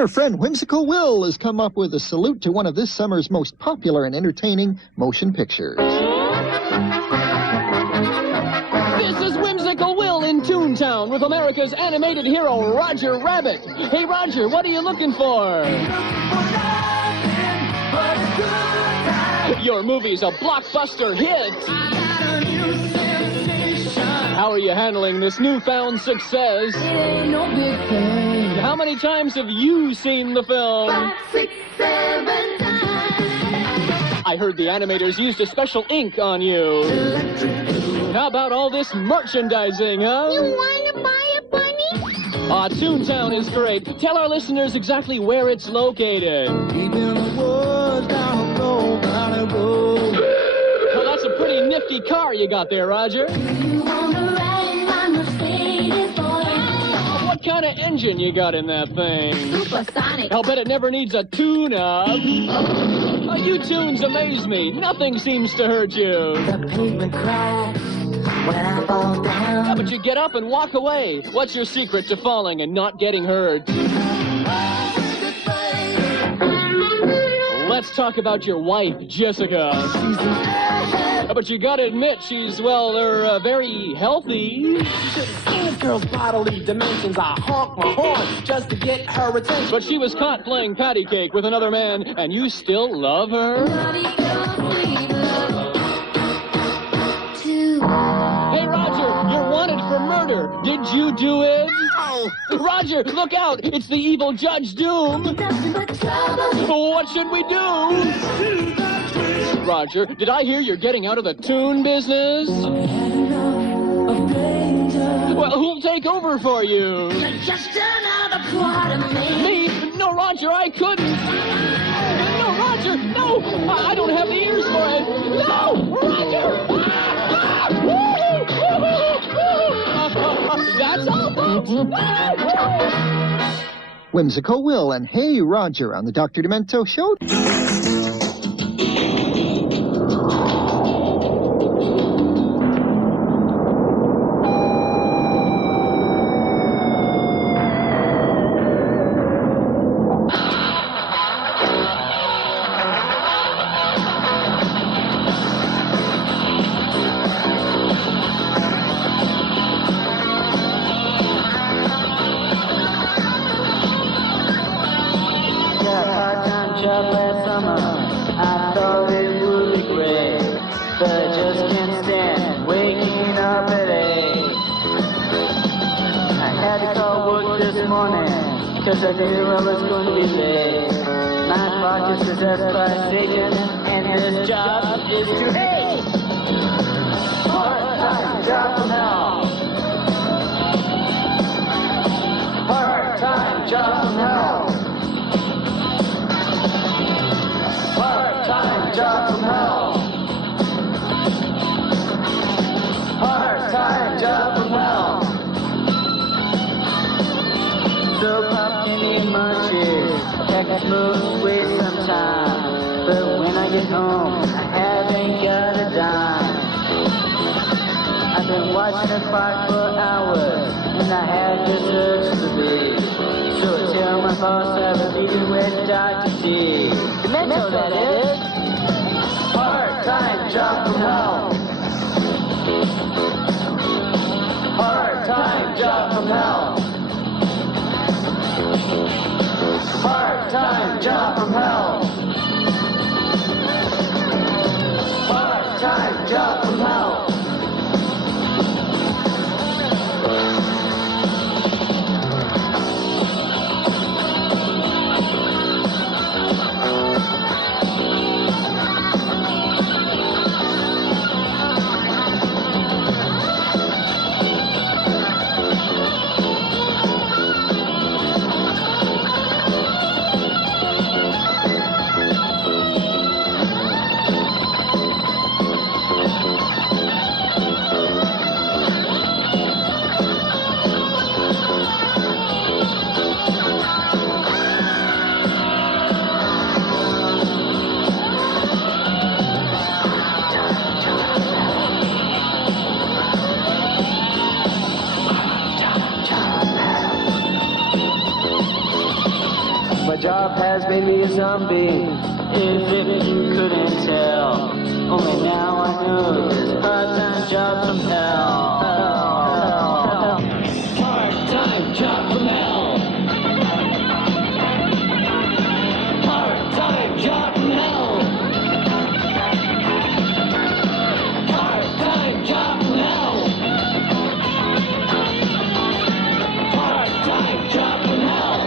Our friend Whimsical Will has come up with a salute to one of this summer's most popular and entertaining motion pictures. This is Whimsical Will in Toontown with America's animated hero, Roger Rabbit. Hey, Roger, what are you looking for? Your movie's a blockbuster hit. How are you handling this newfound success? It ain't no big thing. How many times have you seen the film? 5, 6, 7 times. I heard the animators used a special ink on you. How about all this merchandising, huh? You wanna buy a bunny? Aw, Toontown is great. Tell our listeners exactly where it's located. Deep in the woods, down a Gold Valley road. Well, that's a pretty nifty car you got there, Roger. You wanna ride in my Mercedes, boy? What kind of engine you got in that thing? Supersonic. I'll bet it never needs a tune-up. You tunes amaze me. Nothing seems to hurt you. The pavement cracks when I fall down. Yeah, but you get up and walk away. What's your secret to falling and not getting hurt? Let's talk about your wife, Jessica. But you gotta admit, she's, well, they're very healthy. This girl's bodily dimensions. I honk my horn just to get her attention. But she was caught playing patty cake with another man, and you still love her? Hey, Roger, you're wanted for murder. Did you do it? No! Roger, look out! It's the evil Judge Doom. Nothing but trouble. What should we do? Roger, did I hear you're getting out of the tune business? Well, who'll take over for you? You're just another part of me. Me? No, Roger, I couldn't. No, Roger, no! I don't have the ears for it. No! Roger! That's all, folks. Whimsical Will and Hey Roger on the Dr. Demento Show. Last summer, I thought it would be great, but I just can't stand waking up at 8. I had to call work this morning, cause I knew I was going to be late. My boss just possessed by Satan, and this job is to hate. Part-time job from hell. Part-time job from hell. Part-time job from hell. Part-time job from hell. So pop any munchies, pack smooth, waste some time. But when I get home, I haven't got a dime. I've been watching the clock for hours, and I had this urge to leave. So I tell my boss I have a meeting with Dr. T. Demento, that is. Part-time job from hell. Part-time job from hell. Part-time job from hell. Part-time job from hell. My job has made me a zombie, as if you couldn't tell. Only now I know this part-time job from hell. Part-time job from hell. Part-time job from hell. Part-time job from hell. Part-time job from hell.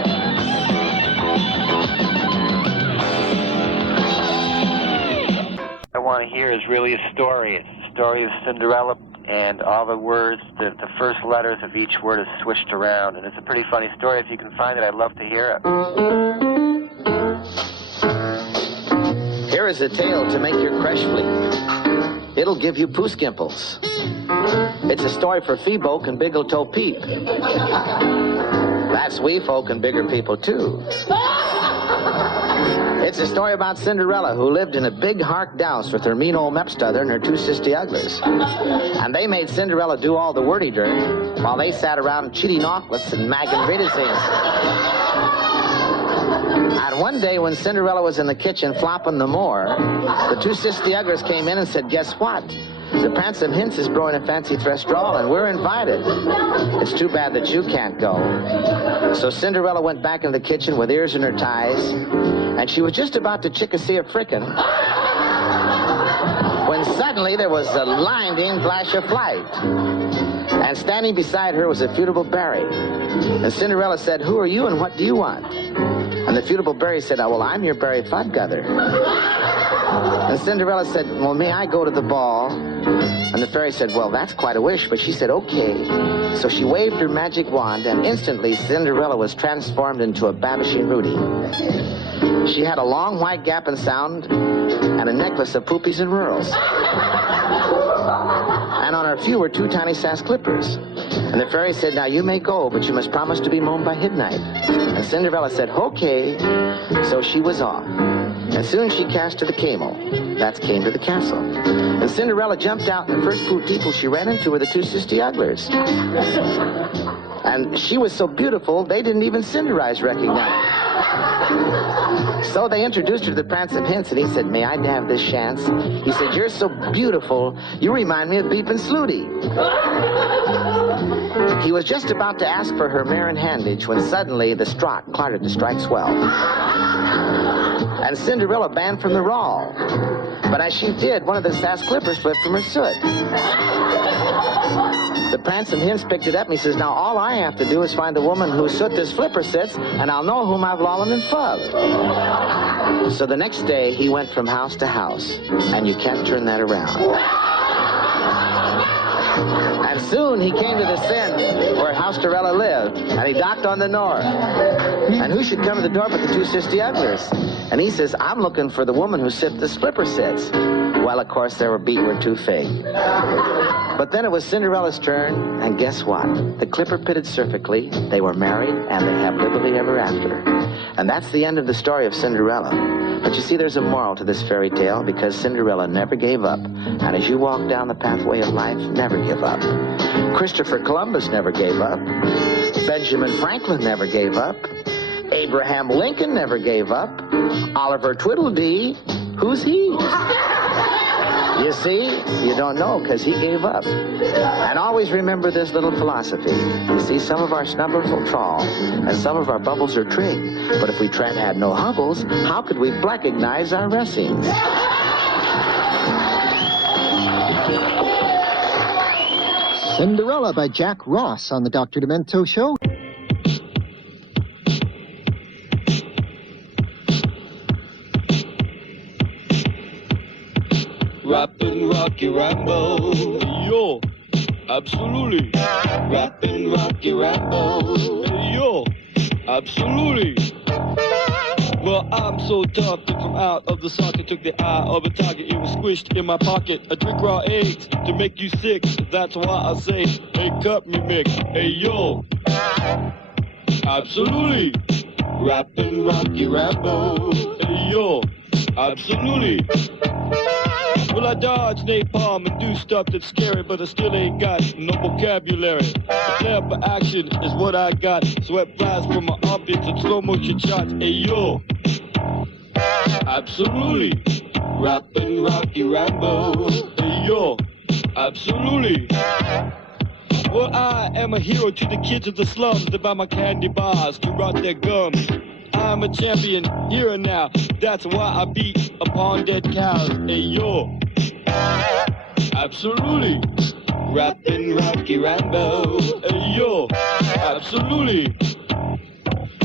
I want to hear is really a story. It's the story of Cinderella, and all the words, the first letters of each word is switched around, and it's a pretty funny story. If you can find it, I'd love to hear it. Here is a tale to make your crush flee. It'll give you poo skimples. It's a story for fee folk and biggle toe peep. That's wee folk and bigger people too. It's a story about Cinderella, who lived in a big hark house with her mean old mepstother and her two sisty uglers. And they made Cinderella do all the wordy dirt while they sat around chitty knocklets and magging rediscovered. And one day when Cinderella was in the kitchen flopping the more, the two sisty uglers came in and said, guess what? The Prancing Hints is brewing a fancy threstrol, and we're invited. It's too bad that you can't go. So Cinderella went back into the kitchen with ears in her ties, and she was just about to chickasee a frickin' when suddenly there was a lined-in flash of light. And standing beside her was a Futable Berry. And Cinderella said, who are you and what do you want? And the Futable Berry said, oh, well, I'm your Berry Fudguther. And Cinderella said, well, may I go to the ball? And the fairy said, well, that's quite a wish, but she said, okay. So she waved her magic wand, and instantly Cinderella was transformed into a Babishing Rudy. She had a long white gap and sound and a necklace of poopies and rurals. And on her few were two tiny sass clippers. And the fairy said, now you may go, but you must promise to be home by midnight. And Cinderella said, okay. So she was off. And soon she cast to the camel. That came to the castle. And Cinderella jumped out, and the first people she ran into were the two sisty uglers. And she was so beautiful, they didn't even Cinderize recognize. So they introduced her to the Prancing Hints, and he said, may I have this chance? He said, you're so beautiful, you remind me of Beep and Slooty. He was just about to ask for her mare in handage when suddenly the strot clattered to strike swell. And Cinderella banned from the rawl. But as she did, one of the sass clippers slipped from her soot. The Prancing Hints picked it up, and he says, now all I have to do is find the woman whose soot this flipper sits, and I'll know whom I've lollen and fubbed. So the next day, he went from house to house, and you can't turn that around. And soon he came to the Sin where Housterella lived, and he knocked on the door. And who should come to the door but the two sisty uglers? And he says, I'm looking for the woman who sipped the slipper sits. Well, of course, their beat were too fake. But then it was Cinderella's turn, and guess what? The clipper pitted perfectly, they were married, and they have lively ever after. And that's the end of the story of Cinderella. But you see, there's a moral to this fairy tale, because Cinderella never gave up. And as you walk down the pathway of life, never give up. Christopher Columbus never gave up. Benjamin Franklin never gave up. Abraham Lincoln never gave up. Oliver Tweedledee, who's he? You see, you don't know because he gave up. And always remember this little philosophy. You see, some of our snubbers will trawl, and some of our bubbles are trig. But if we try to add no hubbles, how could we blackignize our ressings? Cinderella by Jack Ross on the Dr. Demento Show. Rappin' Rocky Rambo, yo, absolutely. Rappin' Rocky Rambo, yo, absolutely. Well, I'm so tough that from out of the socket took the eye of a target. It was squished in my pocket. I drink raw eggs to make you sick. That's why I say, hey, cut me, Mick. Hey, yo, absolutely. Rappin' Rocky Rambo, hey, yo, absolutely. Well, I dodge napalm and do stuff that's scary, but I still ain't got no vocabulary. Flair for action is what I got. Sweat flies from my armpits and slow motion shots. Hey, yo. Absolutely. Rapping Rocky Rambo. Hey, yo. Absolutely. Well, I am a hero to the kids of the slums that buy my candy bars to rot their gums. I'm a champion here and now. That's why I beat upon dead cows. Hey, yo. Absolutely. Rapping Rocky Rambo. Hey, yo. Absolutely.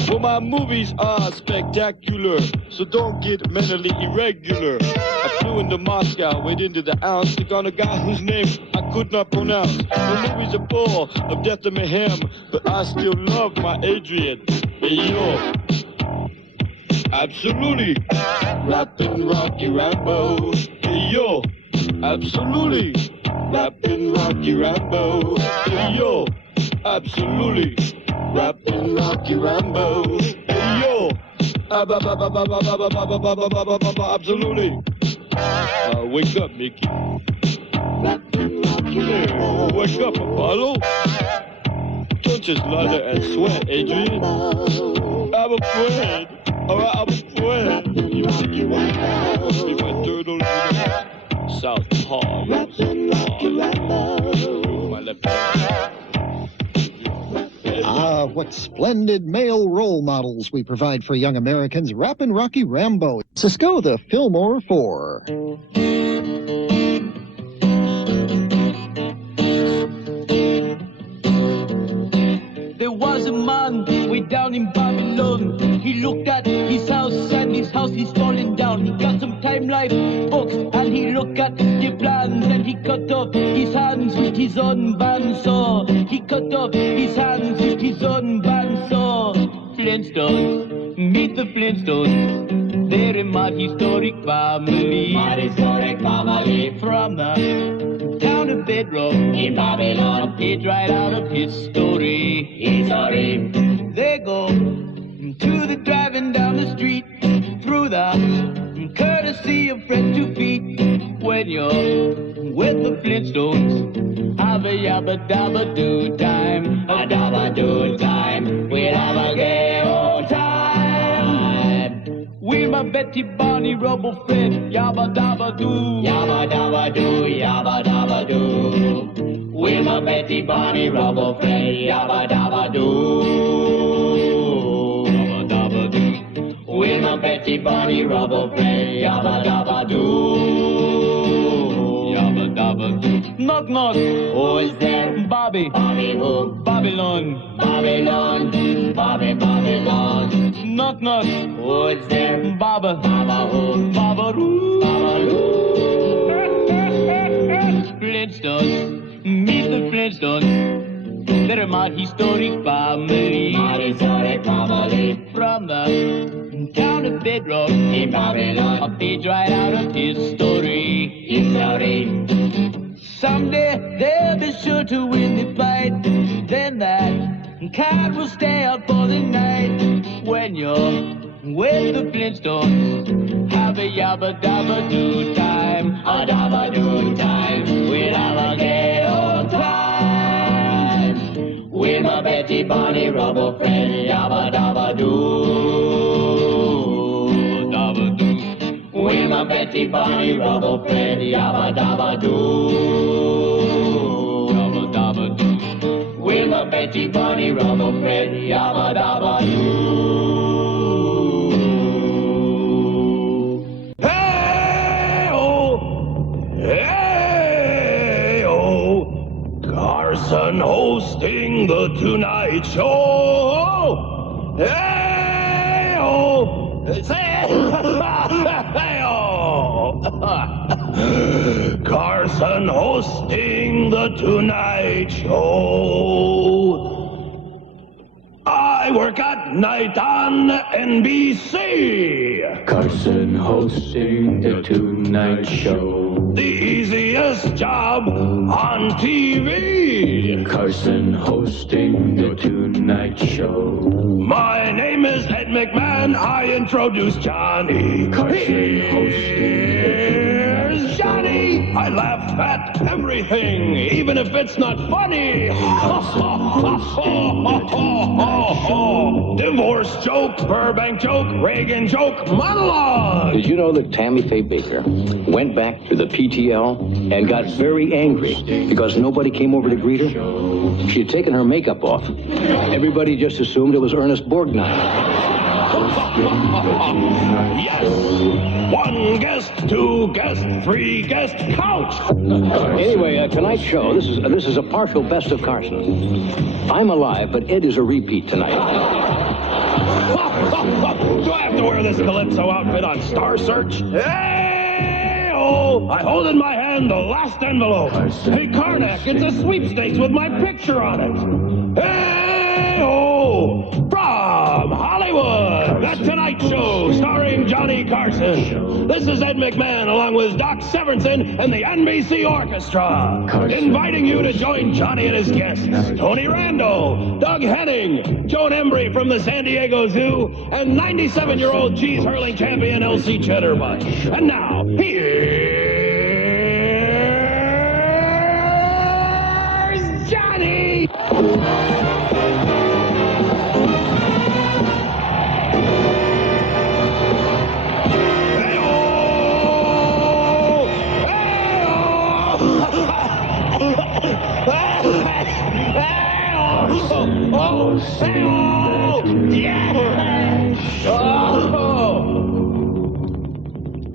Well, my movies are spectacular, so don't get mentally irregular. I flew into Moscow, went into the ounce, took on a guy whose name I could not pronounce. The movies are full of death and mayhem, but I still love my Adrian. Hey, yo. Absolutely. Rapping Rocky Rambo. Hey, yo. Absolutely. Rapping Rocky Rambo. Hey, yo. Absolutely. Rapping Rocky Rambo. Hey, yo. Absolutely. Wake up, Mickey. Rapping Rocky Rambo. Wake up, Apollo. Don't just lather and sweat, Adrian. I'm a friend. Alright, I'm a friend. You be my turtle. South Paw. Rapping Rocky Rambo. My left hand. Ah, what splendid male role models we provide for young Americans. Rappin' Rocky Rambo. Cisco, the Fillmore 4. There was a man way down in Babylon. He looked at his house and his house is falling down. He got some Time Life books and he looked at the plans and he cut off his hands with his own bandsaw. He cut off his hands with his own bandsaw. Flintstones, meet the Flintstones. They're a mad historic family. Mad historic family. From the town of Bedrock in Babylon. A page right out of history. History. They go to the driving down the street through the courtesy of Fred 2 Feet. When you're with the Flintstones, have a yabba dabba do time. A dabba do time. We'll have a gay old time. Wilma, Betty, Barney, Rubble, Fred, yabba dabba do. Yabba dabba do, yabba dabba do. Wilma, Betty, Barney, Rubble, Fred, yabba dabba do. Yabba dabba do. Wilma, Betty, Barney, Rubble, Fred, yabba dabba do. Yabba dabba do. Knock knock. Who is there? Bobby. Bobby who? Babylon. Babylon. Bobby Babylon. Knock knock. Who is there? Baba. Baba who? Baba Roo. Baba Roo. Flintstones. Meet the Flintstones. They're a mad historic family. Mad historic family. From the town of Bedrock in Babylon. A page right out of history. History. Someday they'll be sure to win the fight. Then that cat will stay out for the night. When you're with the Flintstones, have a yabba dabba do time. A dabba do time. We'll have a gay old time. Wilma, Betty, Barney, Rubble, Fred, yabba dabba do. Dabba do. Wilma, Betty, Barney, Rubble, Fred, yabba dabba do. Yabba dabba do. Wilma, Betty, Barney, Rubble, Fred, yabba dabba do. Hey-oh! Hey-oh! Carson hosting the Tonight Show! Hey-oh! Carson hosting the Tonight Show. I work at night on NBC. Carson hosting the Tonight Show. The easiest job on TV. Carson hosting the Tonight Show. My name is Ed McMahon. I introduce Johnny. Carson hosting the is Johnny. I laugh at everything, even if it's not funny. Divorce joke, Burbank joke, Reagan joke, monologue. Did you know that Tammy Faye Baker went back to the PTL and got very angry because nobody came over to greet her? She had taken her makeup off. Everybody just assumed it was Ernest Borgnine. Yes! 1 guest, 2 guest, 3 guest, couch! Anyway, tonight's show, this is a partial best of Carson. I'm alive, but Ed is a repeat tonight. Do I have to wear this Calypso outfit on Star Search? Hey-oh! I hold in my hand the last envelope. Hey, Karnak, it's a sweepstakes with my picture on it. Hey-oh! From Hollywood, The Tonight Show, starring Johnny Carson. This is Ed McMahon, along with Doc Severinsen and the NBC Orchestra, inviting you to join Johnny and his guests, Tony Randall, Doug Henning, Joan Embry from the San Diego Zoo, and 97-year-old cheese-hurling champion Elsie Cheddarbutt. And now, here's Johnny!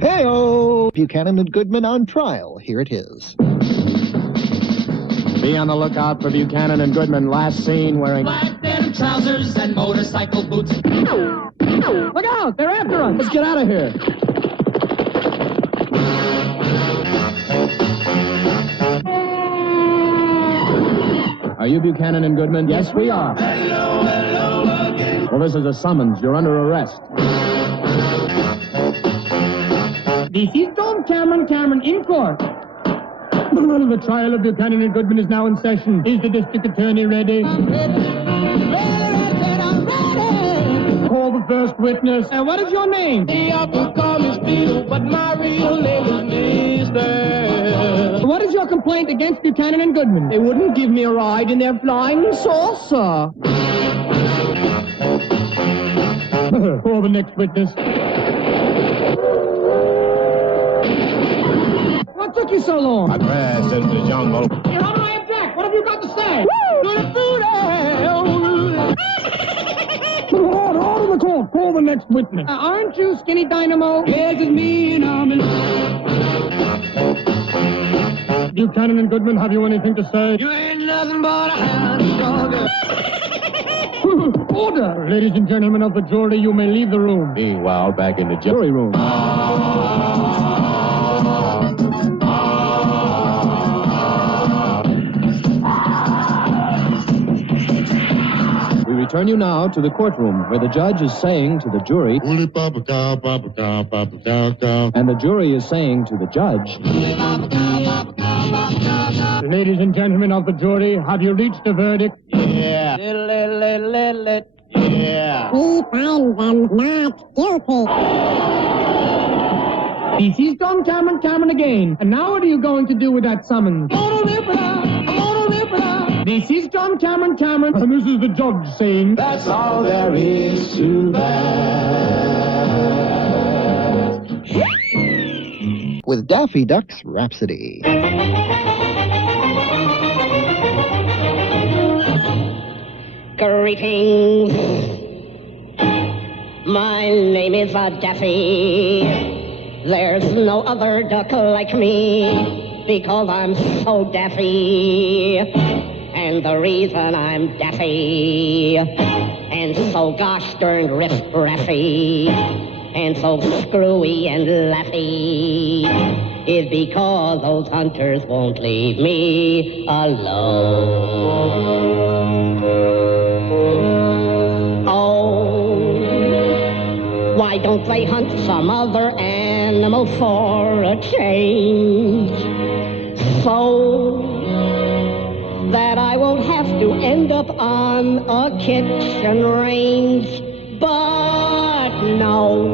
Hey-oh! Buchanan and Goodman on trial. Here it is. Be on the lookout for Buchanan and Goodman, last seen wearing black denim trousers and motorcycle boots. Look out! They're after us! Let's get out of here! Are you Buchanan and Goodman? Yes, we are. Hello again. Well, this is a summons. You're under arrest. This is Tom Cameron in court. The trial of Buchanan and Goodman is now in session. Is the district attorney ready? I'm ready. I'm ready. Call the first witness. What is your name? They often call me Speedo, but my real name is Mister. What is your complaint against Buchanan and Goodman? They wouldn't give me a ride in their flying saucer. Call the next witness. What took you so long? I crashed into the jungle. Your Honor, I object. What have you got to say? Order the court. Call the next witness. Aren't you Skinny Dynamo? Yes, it's me and I'm Buchanan and Goodman, have you anything to say? You ain't nothing but a hound dog. Order! Ladies and gentlemen of the jury, you may leave the room. Meanwhile, back in the jury room. We return you now to the courtroom, where the judge is saying to the jury, and the jury is saying to the judge, Ladies and gentlemen of the jury, have you reached a verdict? yeah. Yeah. We find them not guilty. This is Tom Cameron again. And now what are you going to do with that summons? This is Tom Cameron, and this is the judge saying, That's all there is to that. With Daffy Duck's Rhapsody. Greetings. My name is Daffy. There's no other duck like me, because I'm so daffy. And the reason I'm daffy, and so gosh darned riff-raffy, and so screwy and laughy, is because those hunters won't leave me alone. Oh, why don't they hunt some other animal for a change? So that I won't have to end up on a kitchen range. But no,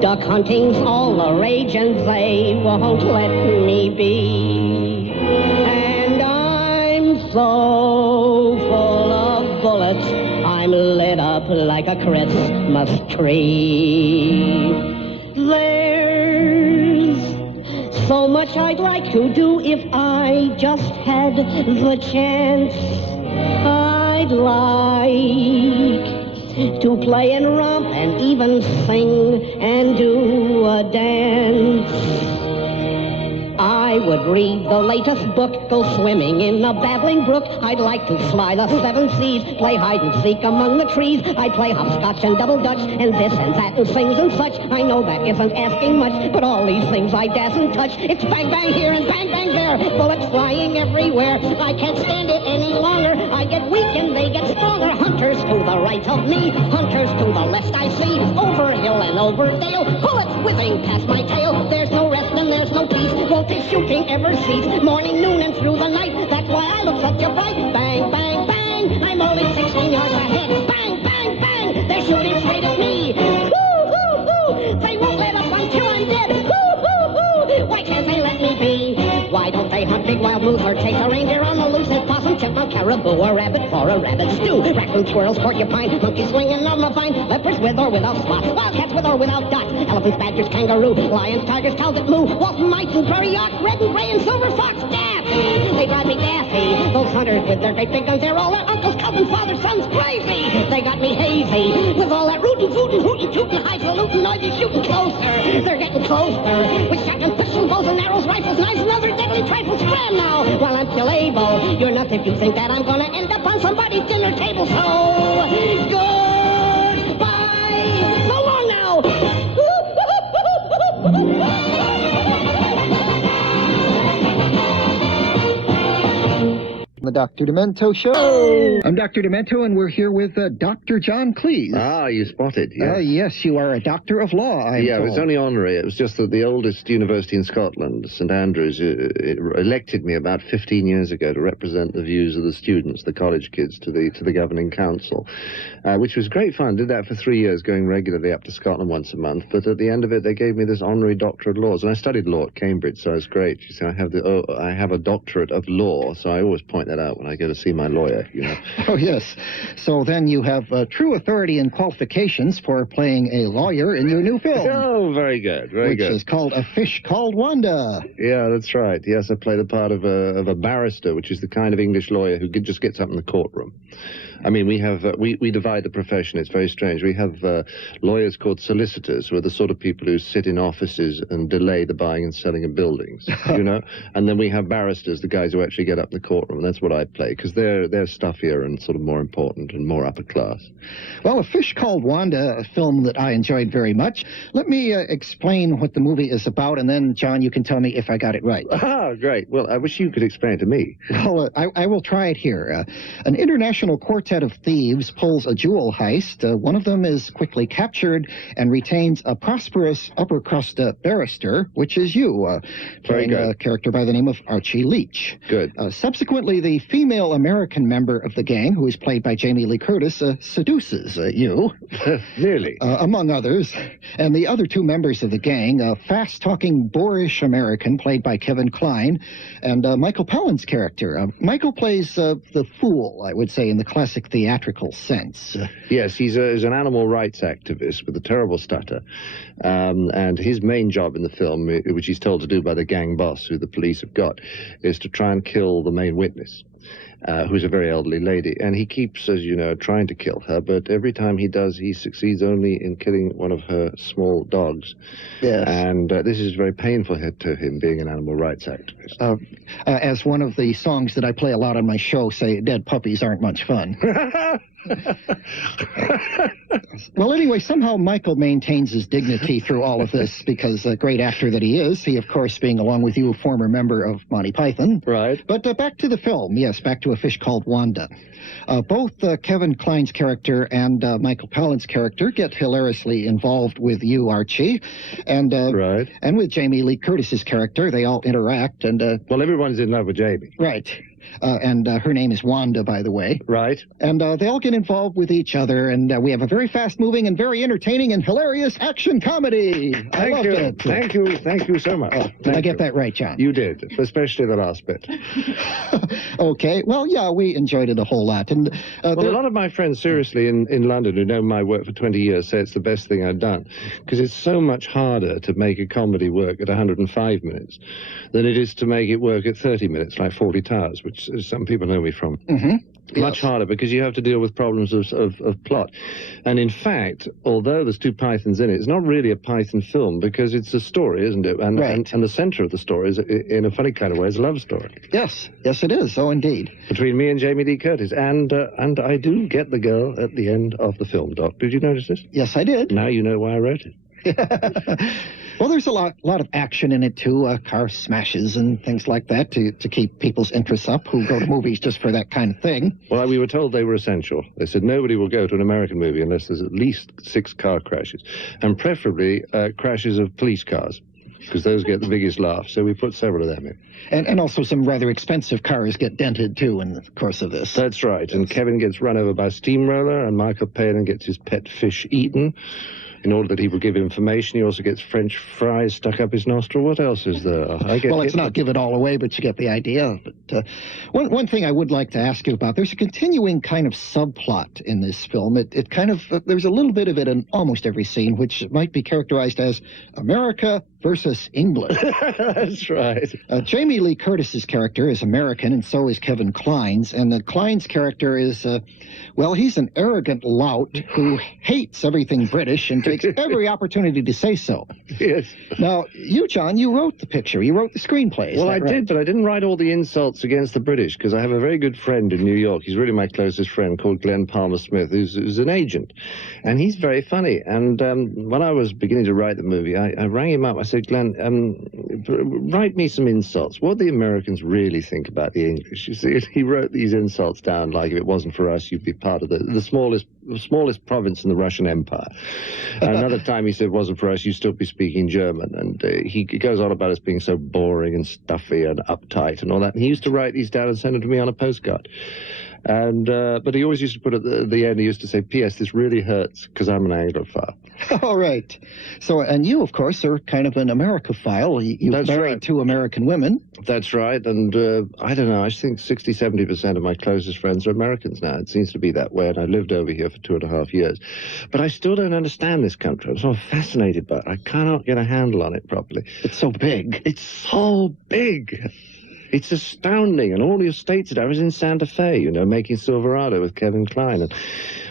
Duck hunting's all the rage and they won't let me be. And I'm so full of bullets, I'm lit up like a Christmas tree. There's so much I'd like to do if I just had the chance. I'd like to play and romp and even sing and do a dance. I would read the latest book, go swimming in a babbling brook. I'd like to fly the 7 seas, play hide and seek among the trees. I'd play hopscotch and double dutch and this and that and things and such. I know that isn't asking much, but all these things I daren't touch. It's bang bang here and bang bang there, bullets flying everywhere. I can't stand it any longer. I get weak and they get stronger. Hunters to the right of me, hunters to the left I see. Over hill and over dale, bullets whizzing past my tail. There's no rest and there's no peace. Won't this shooting ever cease? Morning, noon, and through the night. That's why I look such a bright. Bang, bang, bang. I'm only 16 yards ahead. Bang, bang, bang. They're shooting straight at me. Woo, woo, woo. They won't let up until I'm dead. Woo, woo, woo. Why can't they let me be? Why don't they hunt big wild moose or chase a reindeer on the loose? And possum, chipmunk, caribou, a rabbit for a rabbit stew. Raccoon, squirrels, porcupine, monkeys swinging on the vine. Leopards with or without spots. Wildcats with or without dots. Elephants, badgers, kangaroo. Lions, tigers, cows that moo. Wolf, mice, and prairie ox. Red and gray and silver fox. Daffy! They drive me daffy. Those hunters with their great big guns. They're all their uncles, cousins, fathers, sons. Crazy! They got me hazy. With all that rootin', footin', hootin', tootin', highfalutin', noisy shootin' closer. They're getting closer. With shotguns, pistols, bows and arrows, rifles, knives, and other deadly trifles. Scram now while I'm still able. You're nuts if you think that I'm gonna end up on somebody's dinner table. So goodbye. So long now. The Dr. Demento Show. I'm Dr. Demento, and we're here with Dr. John Cleese. Ah, you spotted, yeah. Yes, you are a doctor of law, I'm Yeah, told. it was only honorary. It was just that the oldest university in Scotland, St Andrews, elected me about 15 years ago to represent the views of the students, the college kids, to the governing council, which was great fun. Did that for 3 years, going regularly up to Scotland once a month. But at the end of it, they gave me this honorary doctorate of laws. And I studied law at Cambridge, so it's great. You see, I have a doctorate of law, so I always point that out when I go to see my lawyer, you know. Oh, yes. So then you have true authority and qualifications for playing a lawyer in your new film. Oh, very good, very good. Which is called A Fish Called Wanda. Yeah, that's right. Yes, I play the part of a barrister, which is the kind of English lawyer who just gets up in the courtroom. I mean, we have we divide the profession. It's very strange. We have lawyers called solicitors, who are the sort of people who sit in offices and delay the buying and selling of buildings, you know. And then we have barristers, the guys who actually get up in the courtroom. That's what I play, because they're stuffier and sort of more important and more upper class. Well, A Fish Called Wanda, a film that I enjoyed very much. Let me explain what the movie is about, and then, John, you can tell me if I got it right. Ah, great. Well, I wish you could explain it to me. Well, I will try it here. An international quartet of thieves pulls a jewel heist. One of them is quickly captured and retains a prosperous upper-crust barrister, which is you, playing a character by the name of Archie Leach. Good. Subsequently, the female American member of the gang, who is played by Jamie Lee Curtis, seduces you. Nearly. Among others. And the other two members of the gang, a fast-talking, boorish American played by Kevin Kline, and Michael Palin's character. Michael plays the fool, I would say, in the classic theatrical sense. Yes, he's an animal rights activist with a terrible stutter. And his main job in the film, which he's told to do by the gang boss, who the police have got, is to try and kill the main witness, who's a very elderly lady. And he keeps, as you know, trying to kill her, but every time he does, he succeeds only in killing one of her small dogs. Yes. And this is very painful to him, being an animal rights activist. As one of the songs that I play a lot on my show say, dead puppies aren't much fun. Well, anyway, somehow Michael maintains his dignity through all of this, because a great actor that he is, he, of course, being, along with you, a former member of Monty Python. Right. But back to the film, yes, back to A Fish Called Wanda. Both Kevin Kline's character and Michael Palin's character get hilariously involved with you, Archie, and and with Jamie Lee Curtis's character. They all interact, and well, everyone's in love with Jamie. Right. and her name is Wanda, by the way. Right. And they all get involved with each other, and we have a very fast-moving and very entertaining and hilarious action comedy. I loved it. Thank you so much. Did I get that right, John? You did, especially the last bit. Okay, well, yeah, we enjoyed it a whole lot. And well, a lot of my friends, seriously, in London, who know my work for 20 years, say it's the best thing I've done, because it's so much harder to make a comedy work at 105 minutes than it is to make it work at 30 minutes, like 40 Towers, which some people know me from. Much harder, because you have to deal with problems of plot. And in fact, although there's two Pythons in it, it's not really a Python film, because it's a story, isn't it? And, and the center of the story is, in a funny kind of way, is a love story. Yes, it is. Oh, indeed. Between me and Jamie Lee Curtis. And I do get the girl at the end of the film, Doc. Did you notice this? Yes, I did. Now you know why I wrote it. Well, there's a lot of action in it, too. Car smashes and things like that to keep people's interests up who go to movies just for that kind of thing. Well, we were told they were essential. They said nobody will go to an American movie unless there's at least 6 car crashes, and preferably crashes of police cars, because those get the biggest laugh. So we put several of them in. And also some rather expensive cars get dented, too, in the course of this. That's right. And Kevin gets run over by a steamroller, and Michael Palin gets his pet fish eaten. In order that he will give information, he also gets French fries stuck up his nostril. What else is there? Well, let's not give it all away, but you get the idea. But one thing I would like to ask you about, there's a continuing kind of subplot in this film. It kind of, there's a little bit of it in almost every scene, which might be characterized as America versus England. That's right. Jamie Lee Curtis's character is American, and so is Kevin Kline's. And Kline's character is, well, he's an arrogant lout who hates everything British and takes every opportunity to say so. Yes. Now, you, John, you wrote the picture. You wrote the screenplay. Well, I did, but I didn't write all the insults against the British, because I have a very good friend in New York. He's really my closest friend, called Glenn Palmer Smith, who's an agent. And he's very funny. And when I was beginning to write the movie, I rang him up. I said, Glenn, write me some insults. What do the Americans really think about the English? You see, he wrote these insults down like, if it wasn't for us, you'd be part of the smallest province in the Russian Empire. Another time he said, if it wasn't for us, you'd still be speaking German. And he goes on about us being so boring and stuffy and uptight and all that. And he used to write these down and send them to me on a postcard. And but he always used to put at the end, he used to say, P.S., this really hurts because I'm an Anglophile. All right. So, and you, of course, are kind of an Americophile. You've married 2 American women. That's right. And I don't know, I think 60-70% of my closest friends are Americans now. It seems to be that way. And I lived over here for 2.5 years. But I still don't understand this country. I'm so fascinated by it. I cannot get a handle on it properly. It's so big. It's so big. It's astounding. And all the estates, I was in Santa Fe, you know, making Silverado with Kevin Kline. And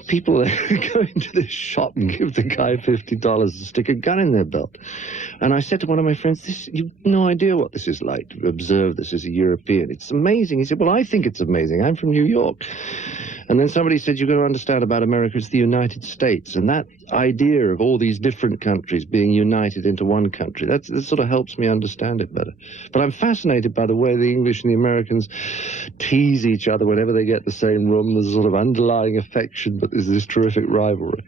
people go into this shop and give the guy $50 to stick a gun in their belt. And I said to one of my friends, you've no idea what this is like to observe this as a European. It's amazing. He said, well, I think it's amazing. I'm from New York. And then somebody said, you've got to understand about America, it's the United States. And that idea of all these different countries being united into one country, that sort of helps me understand it better. But I'm fascinated by the way the English and the Americans tease each other whenever they get the same room. There's a sort of underlying affection, but there's this terrific rivalry.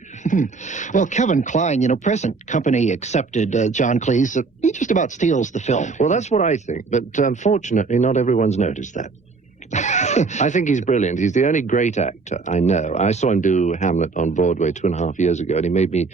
Well, Kevin Kline, you know, present company accepted John Cleese. He just about steals the film. Well, that's what I think. But unfortunately, not everyone's noticed that. I think he's brilliant. He's the only great actor I know. I saw him do Hamlet on Broadway 2.5 years ago, and he made me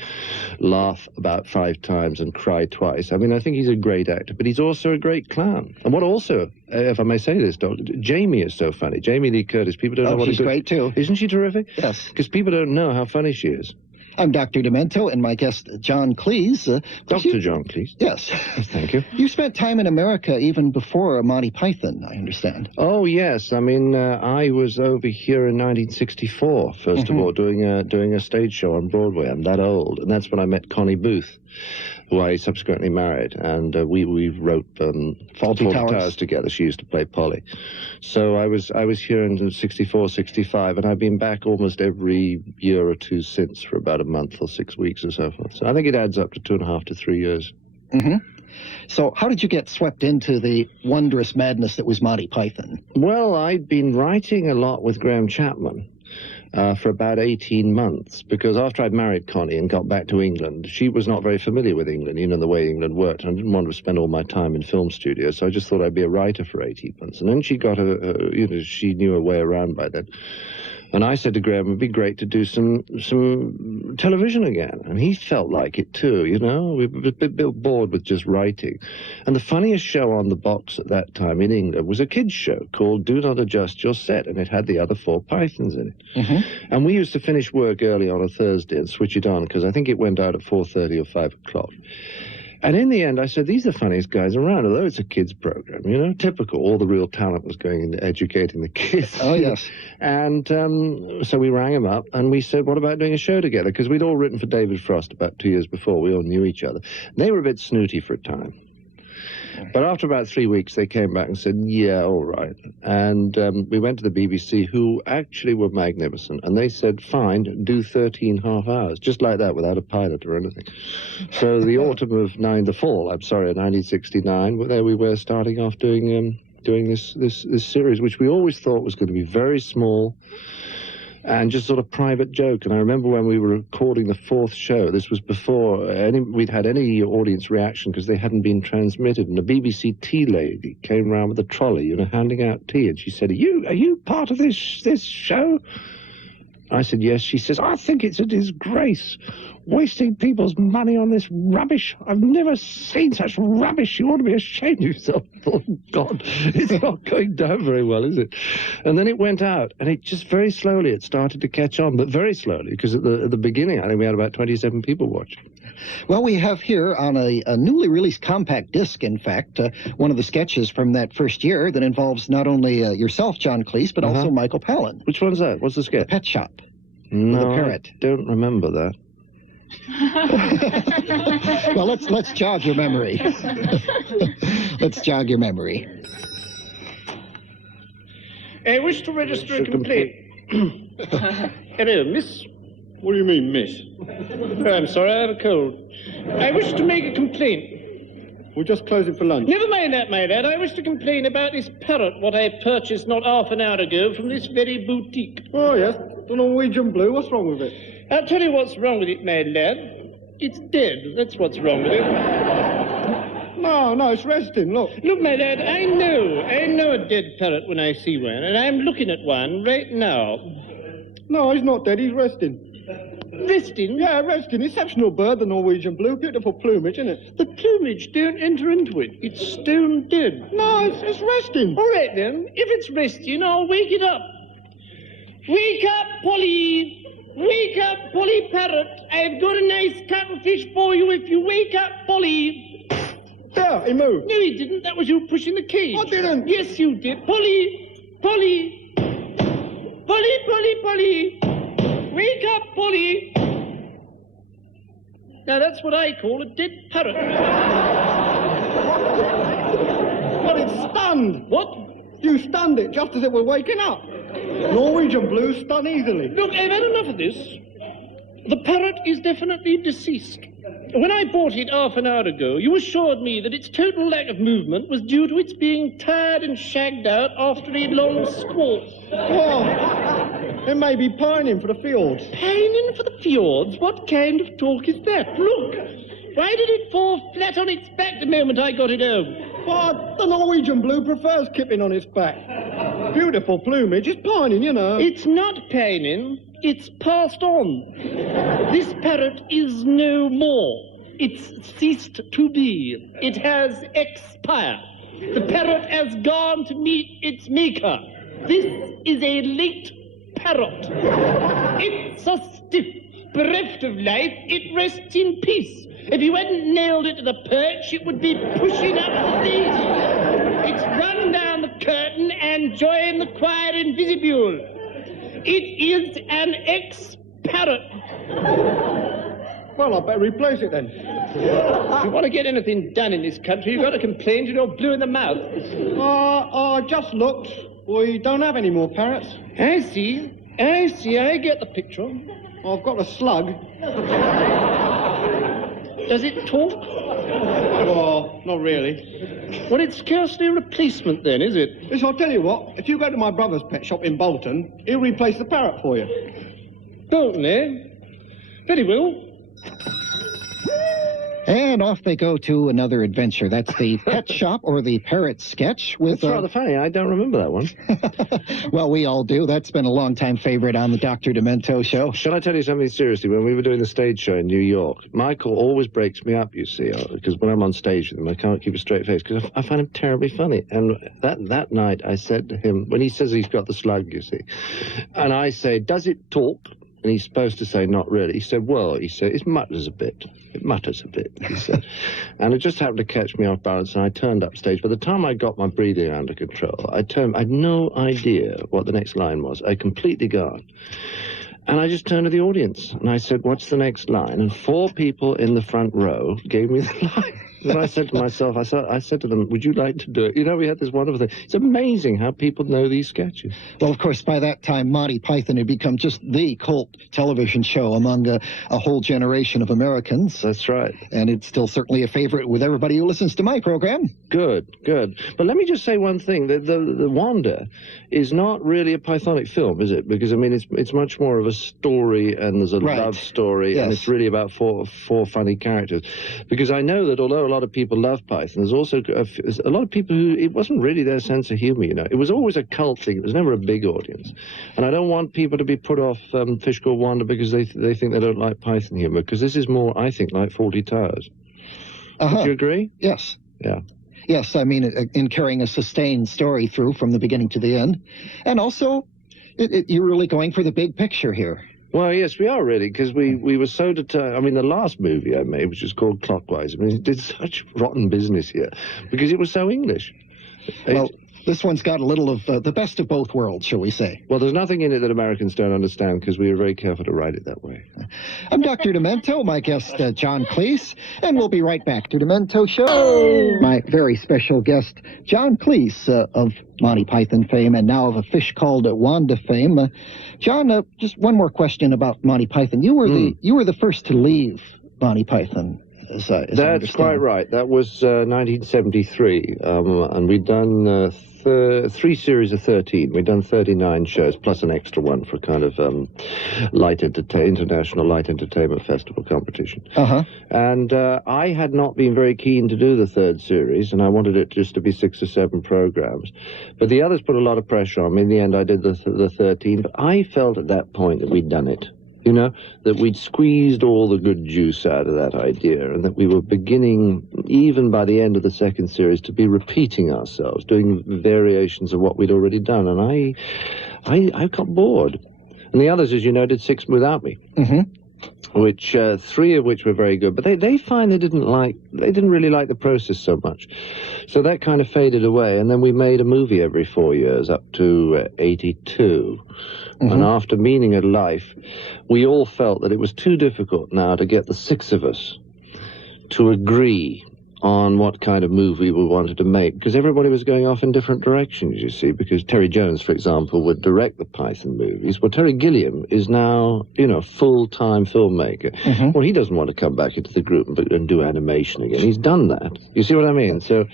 laugh about 5 times and cry twice. I mean, I think he's a great actor, but he's also a great clown. And what also, if I may say this, Doc, Jamie is so funny. Jamie Lee Curtis, people don't know what she's great, too. Isn't she terrific? Yes. Because people don't know how funny she is. I'm Dr. Demento, and my guest, John Cleese. Dr. John Cleese? Yes. Thank you. You spent time in America even before Monty Python, I understand. Oh, yes. I mean, I was over here in 1964, first of all, doing a stage show on Broadway. I'm that old. And that's when I met Connie Booth, who I subsequently married. And we wrote Fawlty Towers together. She used to play Polly. So I was here in 64, 65, and I've been back almost every year or two since for about a month or 6 weeks or so forth. So I think it adds up to 2.5 to 3 years. So how did you get swept into the wondrous madness that was Monty Python? Well, I'd been writing a lot with Graham Chapman. for about 18 months, because after I'd married Connie and got back to England, she was not very familiar with England, you know, the way England worked, and I didn't want to spend all my time in film studios, so I just thought I'd be a writer for 18 months. And then she got you know, she knew her way around by then. And I said to Graham, it'd be great to do some television again. And he felt like it too, you know. We were a bit bored with just writing. And the funniest show on the box at that time in England was a kids' show called Do Not Adjust Your Set, and it had the other 4 Pythons in it. Mm-hmm. And we used to finish work early on a Thursday and switch it on, because I think it went out at 4:30 or 5 o'clock. And in the end, I said, these are the funniest guys around, although it's a kids' program, you know, typical. All the real talent was going into educating the kids. Oh, yes. And so we rang them up, and we said, what about doing a show together? Because we'd all written for David Frost about 2 years before. We all knew each other. They were a bit snooty for a time. But after about 3 weeks, they came back and said, yeah, all right. And we went to the BBC, who actually were magnificent. And they said, fine, do 13 half hours, just like that, without a pilot or anything. So the autumn of the fall, I'm sorry, of 1969, there we were starting off doing this series, which we always thought was going to be very small and just sort of private joke. And I remember when we were recording the 4th show, this was before we'd had any audience reaction, because they hadn't been transmitted, and the BBC tea lady came round with a trolley, you know, handing out tea, and she said, are you part of this show? I said, yes. She says, I think it's a disgrace, wasting people's money on this rubbish. I've never seen such rubbish. You ought to be ashamed of yourself. Oh, God, it's not going down very well, is it? And then it went out, and it just very slowly, it started to catch on, but very slowly, because at the beginning, I think we had about 27 people watching. Well, we have here on a newly released compact disc, in fact, one of the sketches from that first year that involves not only yourself, John Cleese, but also Michael Palin. Which one's that? What's the sketch? The Pet Shop. No, with a parrot. I don't remember that. Well, let's jog your memory. Let's jog your memory. I wish to register a complaint. Hello, miss. What do you mean, miss? Oh, I'm sorry, I have a cold. I wish to make a complaint. We're just closing for lunch. Never mind that, my lad. I wish to complain about this parrot, what I purchased not half an hour ago from this very boutique. Oh, yes. The Norwegian blue. What's wrong with it? I'll tell you what's wrong with it, my lad. It's dead. That's what's wrong with it. No, it's resting. Look. Look, my lad, I know a dead parrot when I see one, and I'm looking at one right now. No, he's not dead. He's resting. Resting? Yeah, resting. Exceptional bird, the Norwegian blue. Beautiful plumage, isn't it? The plumage, don't enter into it. It's stone dead. No, it's resting. All right, then. If it's resting, I'll wake it up. Wake up, Polly. Wake up, Polly Parrot. I've got a nice cuttlefish for you if you wake up, Polly. There, he moved. No, he didn't. That was you pushing the cage. I didn't. Yes, you did. Polly. Polly. Polly, Polly, Polly. Wake up, Polly. Now, that's what I call a dead parrot. But it's stunned. What? You stunned it just as it was waking up. Norwegian blue stun easily. Look, I've had enough of this. The parrot is definitely deceased. When I bought it half an hour ago, you assured me that its total lack of movement was due to its being tired and shagged out after a long squall. Well, it may be pining for the fjords. Pining for the fjords? What kind of talk is that? Look, why did it fall flat on its back the moment I got it home? Well, the Norwegian blue prefers kipping on its back. Beautiful plumage. It's pining, you know. It's not pining. It's passed on. This parrot is no more. It's ceased to be. It has expired. The parrot has gone to meet its maker. This is a late parrot. It's so stiff, bereft of life, it rests in peace. If you hadn't nailed it to the perch, it would be pushing up the daisy. It's run down the curtain and joined the choir in vestibule. It is an ex-parrot. Well, I'd better replace it then. If you want to get anything done in this country, you've got to complain till you're blue in the mouth. I just looked. We don't have any more parrots. I see. I get the picture. I've got a slug. Does it talk? Well, not really. Well, it's scarcely a replacement then, is it? Yes, I'll tell you what. If you go to my brother's pet shop in Bolton, he'll replace the parrot for you. Bolton, eh? Very well. And off they go to another adventure. That's the Pet Shop or the Parrot Sketch with... That's rather funny. I don't remember that one. Well, we all do. That's been a long-time favorite on the Dr. Demento Show. Shall I tell you something seriously? When we were doing the stage show in New York, Michael always breaks me up, you see, because when I'm on stage with him, I can't keep a straight face, because I find him terribly funny. And that night, I said to him, when he says he's got the slug, you see, and I say, does it talk? And he's supposed to say, not really. He said, well, it mutters a bit. It mutters a bit, he said. And it just happened to catch me off balance, and I turned upstage. By the time I got my breathing under control, I had no idea what the next line was. I completely gone. And I just turned to the audience, and I said, what's the next line? And 4 people in the front row gave me the line. And I said to myself, I said to them, would you like to do it? You know, we had this wonderful thing. It's amazing how people know these sketches. Well, of course, by that time, Monty Python had become just the cult television show among a whole generation of Americans. That's right. And it's still certainly a favorite with everybody who listens to my program. Good, good. But let me just say one thing. The Wanda is not really a Pythonic film, is it? Because, I mean, it's much more of a story, and there's a love story, yes. And it's really about four funny characters. Because I know that although a lot of people love Python, there's also a lot of people who, it wasn't really their sense of humor, you know. It was always a cult thing. It was never a big audience. And I don't want people to be put off Fish Called Wanda because they think they don't like Python humor, because this is more, I think, like Fawlty Towers. Would you agree? Yes. Yeah. Yes, I mean, in carrying a sustained story through from the beginning to the end. And also, you're really going for the big picture here. Well, yes, we are really, because we were so determined. I mean, the last movie I made, which was called Clockwise, I mean, it did such rotten business here, because it was so English. Well, this one's got a little of the best of both worlds, shall we say. Well, there's nothing in it that Americans don't understand, because we were very careful to write it that way. I'm Dr. Demento, my guest, John Cleese, and we'll be right back to Demento Show. My very special guest, John Cleese, of Monty Python fame, and now of A Fish Called Wanda fame. John, just one more question about Monty Python. You were the first to leave Monty Python. That's quite right. That was 1973, and we'd done 3 series of 13. We'd done 39 shows, plus an extra one for kind of International Light Entertainment Festival competition. And I had not been very keen to do the 3rd series, and I wanted it just to be 6 or 7 programs. But the others put a lot of pressure on me. In the end, I did the 13, but I felt at that point that we'd done it. You know, that we'd squeezed all the good juice out of that idea, and that we were beginning, even by the end of the 2nd series, to be repeating ourselves, doing variations of what we'd already done. And I got bored. And the others, as you know, did 6 without me. Which 3 of which were very good, but they find they didn't really like the process so much, so that kind of faded away. And then we made a movie every 4 years up to 82. And after Meaning of Life, we all felt that it was too difficult now to get the 6 of us to agree on what kind of movie we wanted to make, because everybody was going off in different directions, you see, because Terry Jones, for example, would direct the Python movies. Well, Terry Gilliam is now, you know, full-time filmmaker. Well, he doesn't want to come back into the group and do animation again. He's done that. You see what I mean? So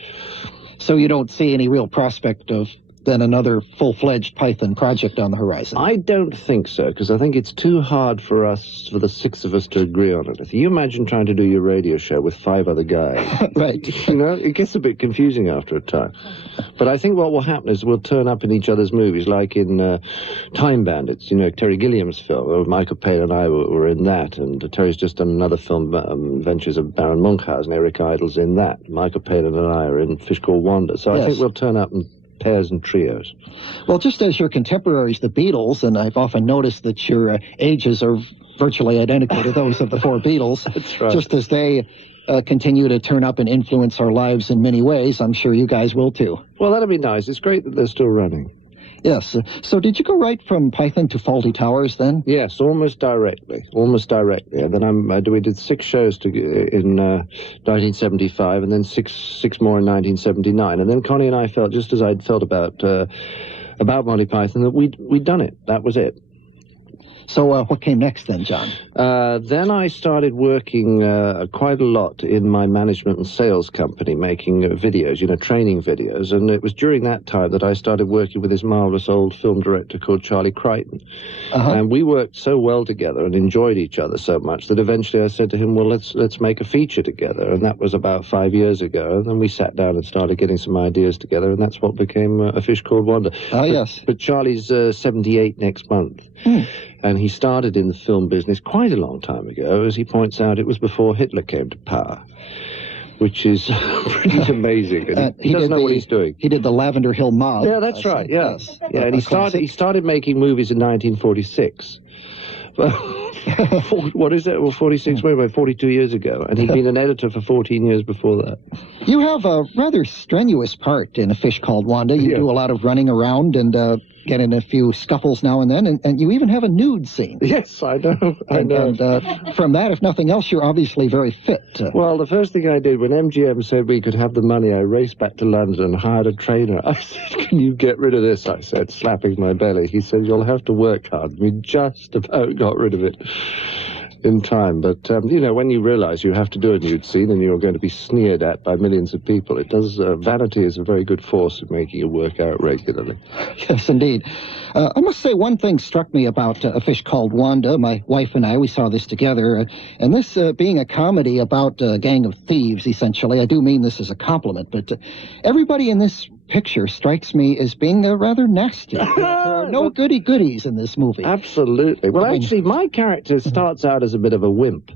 you don't see any real prospect of then another full-fledged Python project on the horizon? I don't think so, because I think it's too hard for the 6 of us to agree on it. You imagine trying to do your radio show with 5 other guys. Right. You know, it gets a bit confusing after a time. But I think what will happen is we'll turn up in each other's movies, like in Time Bandits, you know, Terry Gilliam's film. Michael Palin and I were in that, and Terry's just done another film, Adventures of Baron Munchausen. Eric Idle's in that. Michael Palin and I are in Fish Called Wanda. So I think we'll turn up and pairs and trios. Well, just as your contemporaries, the Beatles, and I've often noticed that your ages are virtually identical to those of the 4 Beatles. That's right. Just as they continue to turn up and influence our lives in many ways, I'm sure you guys will too. Well, that'll be nice. It's great that they're still running. Yes. So did you go right from Python to Fawlty Towers then? Yes, almost directly. Almost directly. And then we did 6 shows in 1975, and then six more in 1979. And then Connie and I felt, just as I'd felt about Monty Python, that we'd done it. That was it. So what came next then, John? Then I started working quite a lot in my management and sales company, making videos, you know, training videos. And it was during that time that I started working with this marvelous old film director called Charlie Crichton. And we worked so well together and enjoyed each other so much that eventually I said to him, well, let's make a feature together. And that was about 5 years ago. And then we sat down and started getting some ideas together, and that's what became A Fish Called Wanda. Yes. But Charlie's 78 next month. And he started in the film business quite a long time ago. As he points out, it was before Hitler came to power, which is pretty amazing. And he doesn't know what he's doing. He did the Lavender Hill Mob. Yeah, that's right, yes. Yeah, and he started making movies in 1946. What is that? Well, 46, wait a minute, 42 years ago. And he'd been an editor for 14 years before that. You have a rather strenuous part in A Fish Called Wanda. You do a lot of running around and get in a few scuffles now and then, and you even have a nude scene. Yes, I know. And from that, if nothing else, you're obviously very fit. Well, the first thing I did when MGM said we could have the money, I raced back to London and hired a trainer. I said, can you get rid of this? I said, slapping my belly. He said, you'll have to work hard. We just about got rid of it in time. But, you know, when you realize you have to do a nude scene and you're going to be sneered at by millions of people, it does, vanity is a very good force of making you work out regularly. Yes, indeed. I must say one thing struck me about A Fish Called Wanda. My wife and I, we saw this together. And this being a comedy about a gang of thieves, essentially, I do mean this as a compliment, but everybody in this picture strikes me as being rather nasty. There are no goody-goodies in this movie. Absolutely. Well, actually, my character starts out as a bit of a wimp.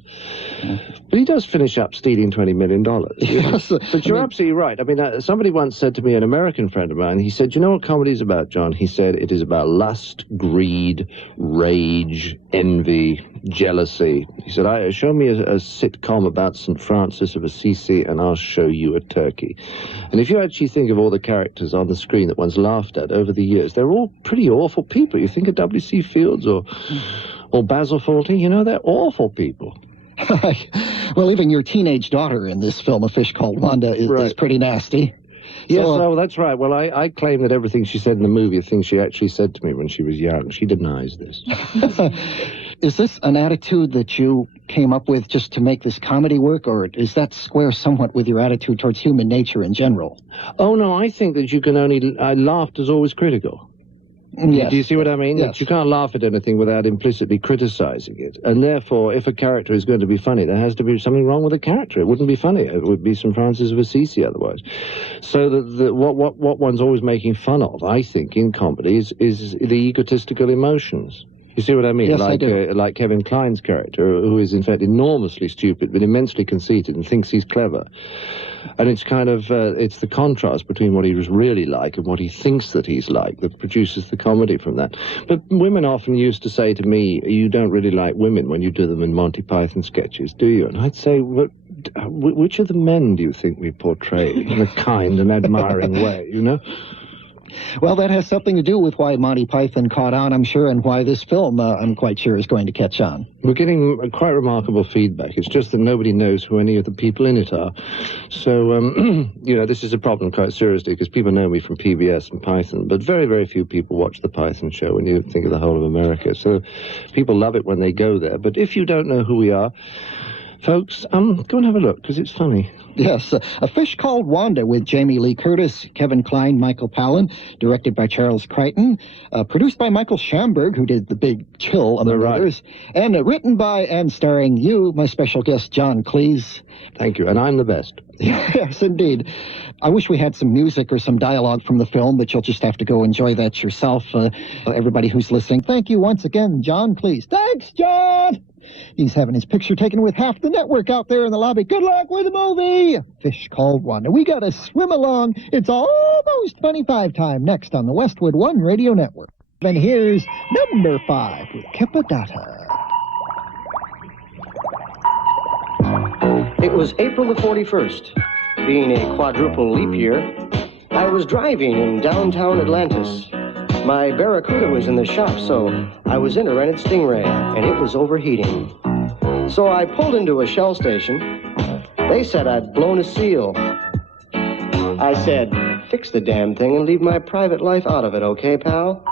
But he does finish up stealing $20 million. Yes, but you're absolutely right. I mean, somebody once said to me, an American friend of mine, he said, you know what comedy is about, John? He said, it is about lust, greed, rage, envy, jealousy. He said, show me a sitcom about St. Francis of Assisi and I'll show you a turkey. And if you actually think of all the characters on the screen that one's laughed at over the years, they're all pretty awful people. You think of W.C. Fields or Basil Fawlty, you know, they're awful people. Well, even your teenage daughter in this film, A Fish Called Wanda, is pretty nasty. Yes, that's right. Well, I claim that everything she said in the movie are things she actually said to me when she was young. She denies this. Is this an attitude that you came up with just to make this comedy work, or does that square somewhat with your attitude towards human nature in general? Oh, no, I think that you can only... laughter is always critical. Yes. Do you see what I mean? Yes. You can't laugh at anything without implicitly criticizing it. And therefore, if a character is going to be funny, there has to be something wrong with the character. It wouldn't be funny. It would be St. Francis of Assisi otherwise. So what one's always making fun of, I think, in comedy is the egotistical emotions. You see what I mean? Yes, I do. Like Kevin Kline's character, who is in fact enormously stupid but immensely conceited and thinks he's clever. And it's kind of, it's the contrast between what he was really like and what he thinks that he's like that produces the comedy from that. But women often used to say to me, you don't really like women when you do them in Monty Python sketches, do you? And I'd say, which of the men do you think we portray in a kind and admiring way, you know? Well, that has something to do with why Monty Python caught on, I'm sure, and why this film, I'm quite sure, is going to catch on. We're getting quite remarkable feedback. It's just that nobody knows who any of the people in it are. So, you know, this is a problem quite seriously, because people know me from PBS and Python, but very, very few people watch the Python show when you think of the whole of America. So people love it when they go there. But if you don't know who we are, folks, go and have a look, because it's funny. Yes, A Fish Called Wanda with Jamie Lee Curtis, Kevin Kline, Michael Palin, directed by Charles Crichton, produced by Michael Schamberg, who did The Big Chill, among others, and written by and starring you, my special guest, John Cleese. Thank you, and I'm the best. Yes, indeed. I wish we had some music or some dialogue from the film, but you'll just have to go enjoy that yourself. Everybody who's listening, thank you once again, John Cleese. Thanks, John! He's having his picture taken with half the network out there in the lobby. Good luck with the movie! Fish Called Wanda. We gotta swim along. It's almost 25 time next on the Westwood One Radio Network. And here's number 5 with Kepadata. It was April the 41st. Being a quadruple leap year, I was driving in downtown Atlantis. My Barracuda was in the shop, so I was in a rented Stingray, and it was overheating. So I pulled into a Shell station. They said I'd blown a seal. I said, fix the damn thing and leave my private life out of it, okay, pal?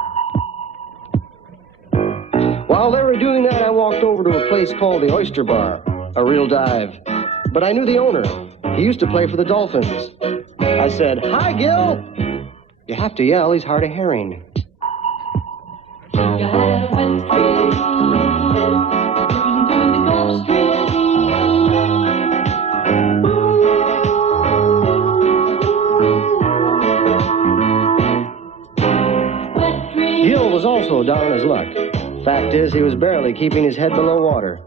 While they were doing that, I walked over to a place called the Oyster Bar, a real dive. But I knew the owner. He used to play for the Dolphins. I said, "Hi, Gil." You have to yell, he's hard of hearing. Gil was also down on his luck. Fact is, he was barely keeping his head below water.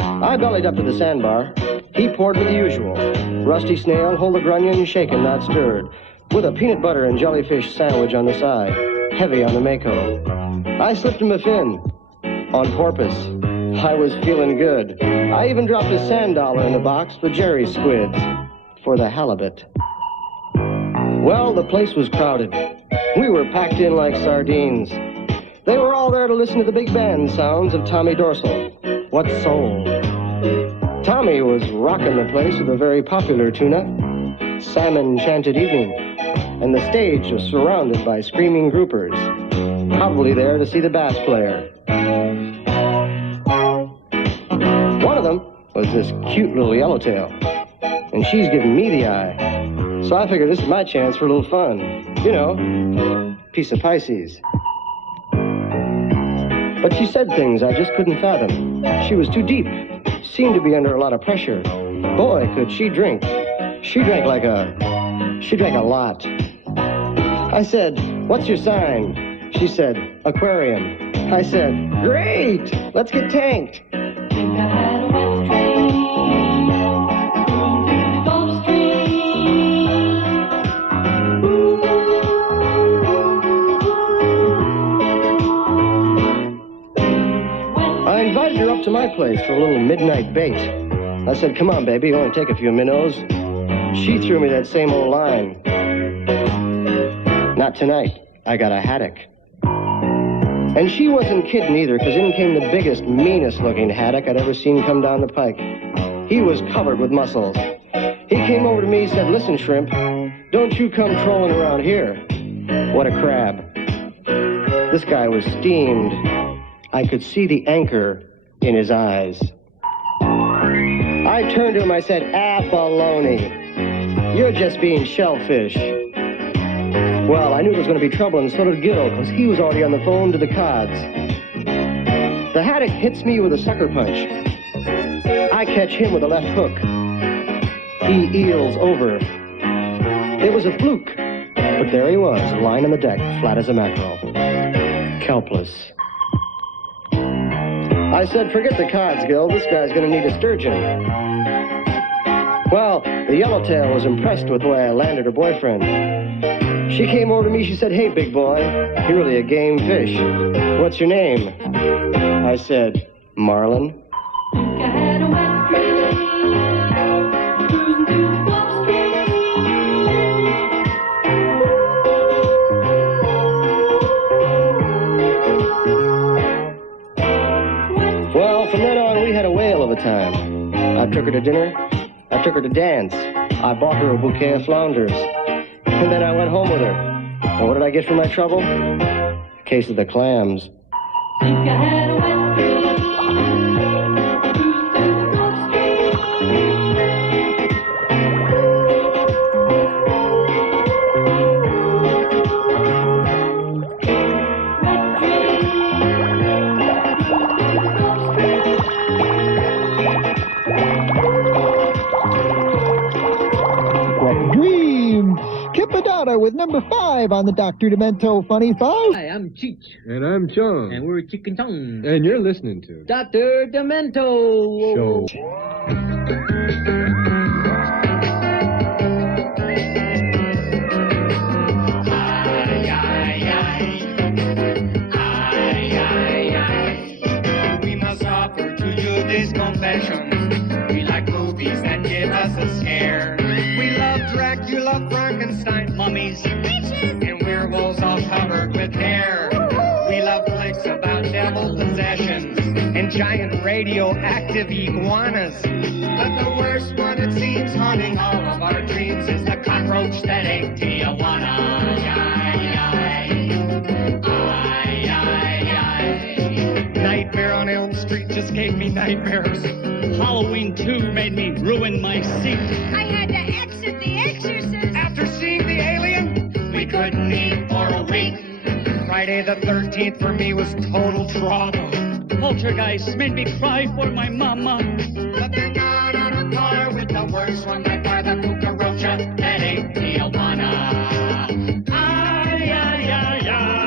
I bellied up to the sandbar. He poured me the usual. Rusty snail, hold the grunion, shaken, not stirred. With a peanut butter and jellyfish sandwich on the side. Heavy on the Mako. I slipped him a fin. On porpoise. I was feeling good. I even dropped a sand dollar in the box for Jerry's squids. For the halibut. Well, the place was crowded. We were packed in like sardines. They were all there to listen to the big band sounds of Tommy Dorsal. What soul. Tommy was rocking the place with a very popular tuna, Salmon Enchanted Evening, and the stage was surrounded by screaming groupers, probably there to see the bass player. One of them was this cute little yellowtail, and she's giving me the eye. So I figured this is my chance for a little fun. You know, piece of Pisces. But she said things I just couldn't fathom. She was too deep. Seemed to be under a lot of pressure. Boy, could she drink. She drank a lot. I said, "What's your sign?" She said, "Aquarium." I said, "Great! Let's get tanked." I invited her up to my place for a little midnight bait. I said, "Come on, baby, only take a few minnows." She threw me that same old line. "Not tonight. I got a haddock." And she wasn't kidding either, because in came the biggest, meanest-looking haddock I'd ever seen come down the pike. He was covered with muscles. He came over to me and said, "Listen, shrimp, don't you come trolling around here." What a crab. This guy was steamed. I could see the anchor in his eyes. I turned to him, I said, "Baloney. You're just being shellfish." Well, I knew there was going to be trouble, and so did Gil, because he was already on the phone to the Cods. The haddock hits me with a sucker punch. I catch him with a left hook. He eels over. It was a fluke, but there he was, lying on the deck, flat as a mackerel. Kelpless. I said, "Forget the Cods, Gil. This guy's going to need a sturgeon." Well, the yellowtail was impressed with the way I landed her boyfriend. She came over to me, she said, "Hey, big boy, you're really a game fish. What's your name?" I said, "Marlin." Well, from then on, we had a whale of a time. I took her to dinner. I took her to dance. I bought her a bouquet of flounders. And then I went home with her. And what did I get for my trouble? A case of the clams. With number 5 on the Dr. Demento Funny 5. Hi, I'm Cheech. And I'm Chong. And we're Chicken Tongue. And you're listening to Dr. Demento Show. We must offer to you this confession. We like movies that give us a scare. We love Dracula, Frankenstein, mummies, and werewolves all covered with hair. We love flicks about devil possessions and giant radioactive iguanas. But the worst one, it seems, haunting all of our dreams is the cockroach that ate Tijuana. Nightmare on nightmares. Halloween 2 made me ruin my seat. I had to exit The Exorcist. After seeing the alien, we couldn't eat for a week. Friday the 13th for me was total trauma. Poltergeist made me cry for my mama. Looking out on a car with the worst one by far, the cucaracha that ate Tijuana. Ay, ay, ay, ay.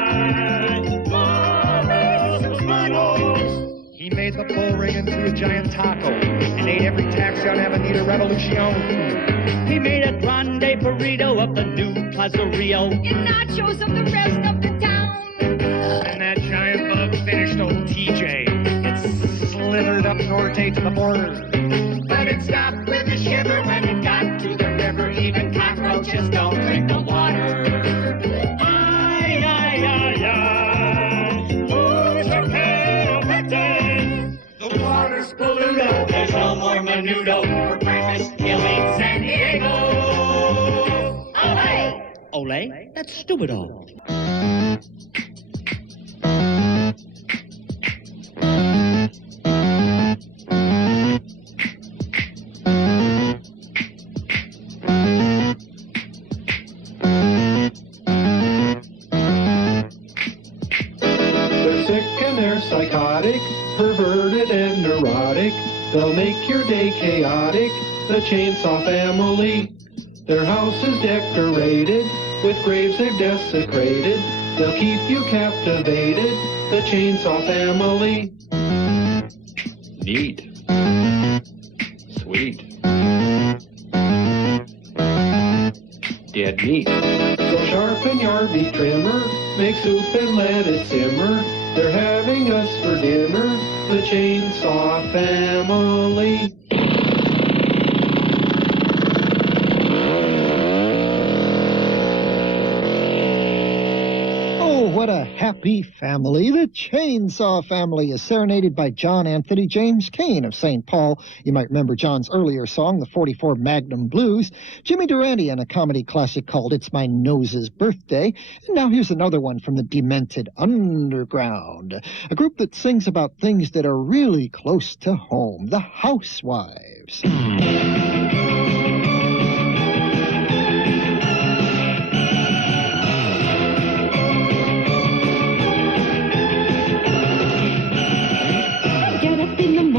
He made the bull ring into a giant taco and ate every taxi on Avenida Revolucion. He made a grande burrito of the new Plaza Rio. And nachos of the rest of the town. And that giant bug finished old TJ. It slithered up Norte to the border. But it stopped with a shiver when it got to the river. Even cockroaches don't drink the water. Ay, ay, ay, ay. Who's a the water's polluted. There's no more menudo. For breakfast, he'll eat San Diego. Ole! Ole? That's stupido. They're sick and they're psychotic, perverted and neurotic. They'll make your day chaotic, the Chainsaw Family. Their house is decorated with graves they've desecrated. They'll keep you captivated, the Chainsaw Family. Neat. Sweet. Dead meat. So sharpen your meat trimmer, make soup and let it simmer. They're having us for dinner, the Chainsaw Family. What a happy family. The Chainsaw Family is serenaded by John Anthony James Cain of St. Paul. You might remember John's earlier song, the 44 Magnum Blues. Jimmy Durante in a comedy classic called It's My Nose's Birthday. And now here's another one from the Demented Underground, a group that sings about things that are really close to home, the Housewives.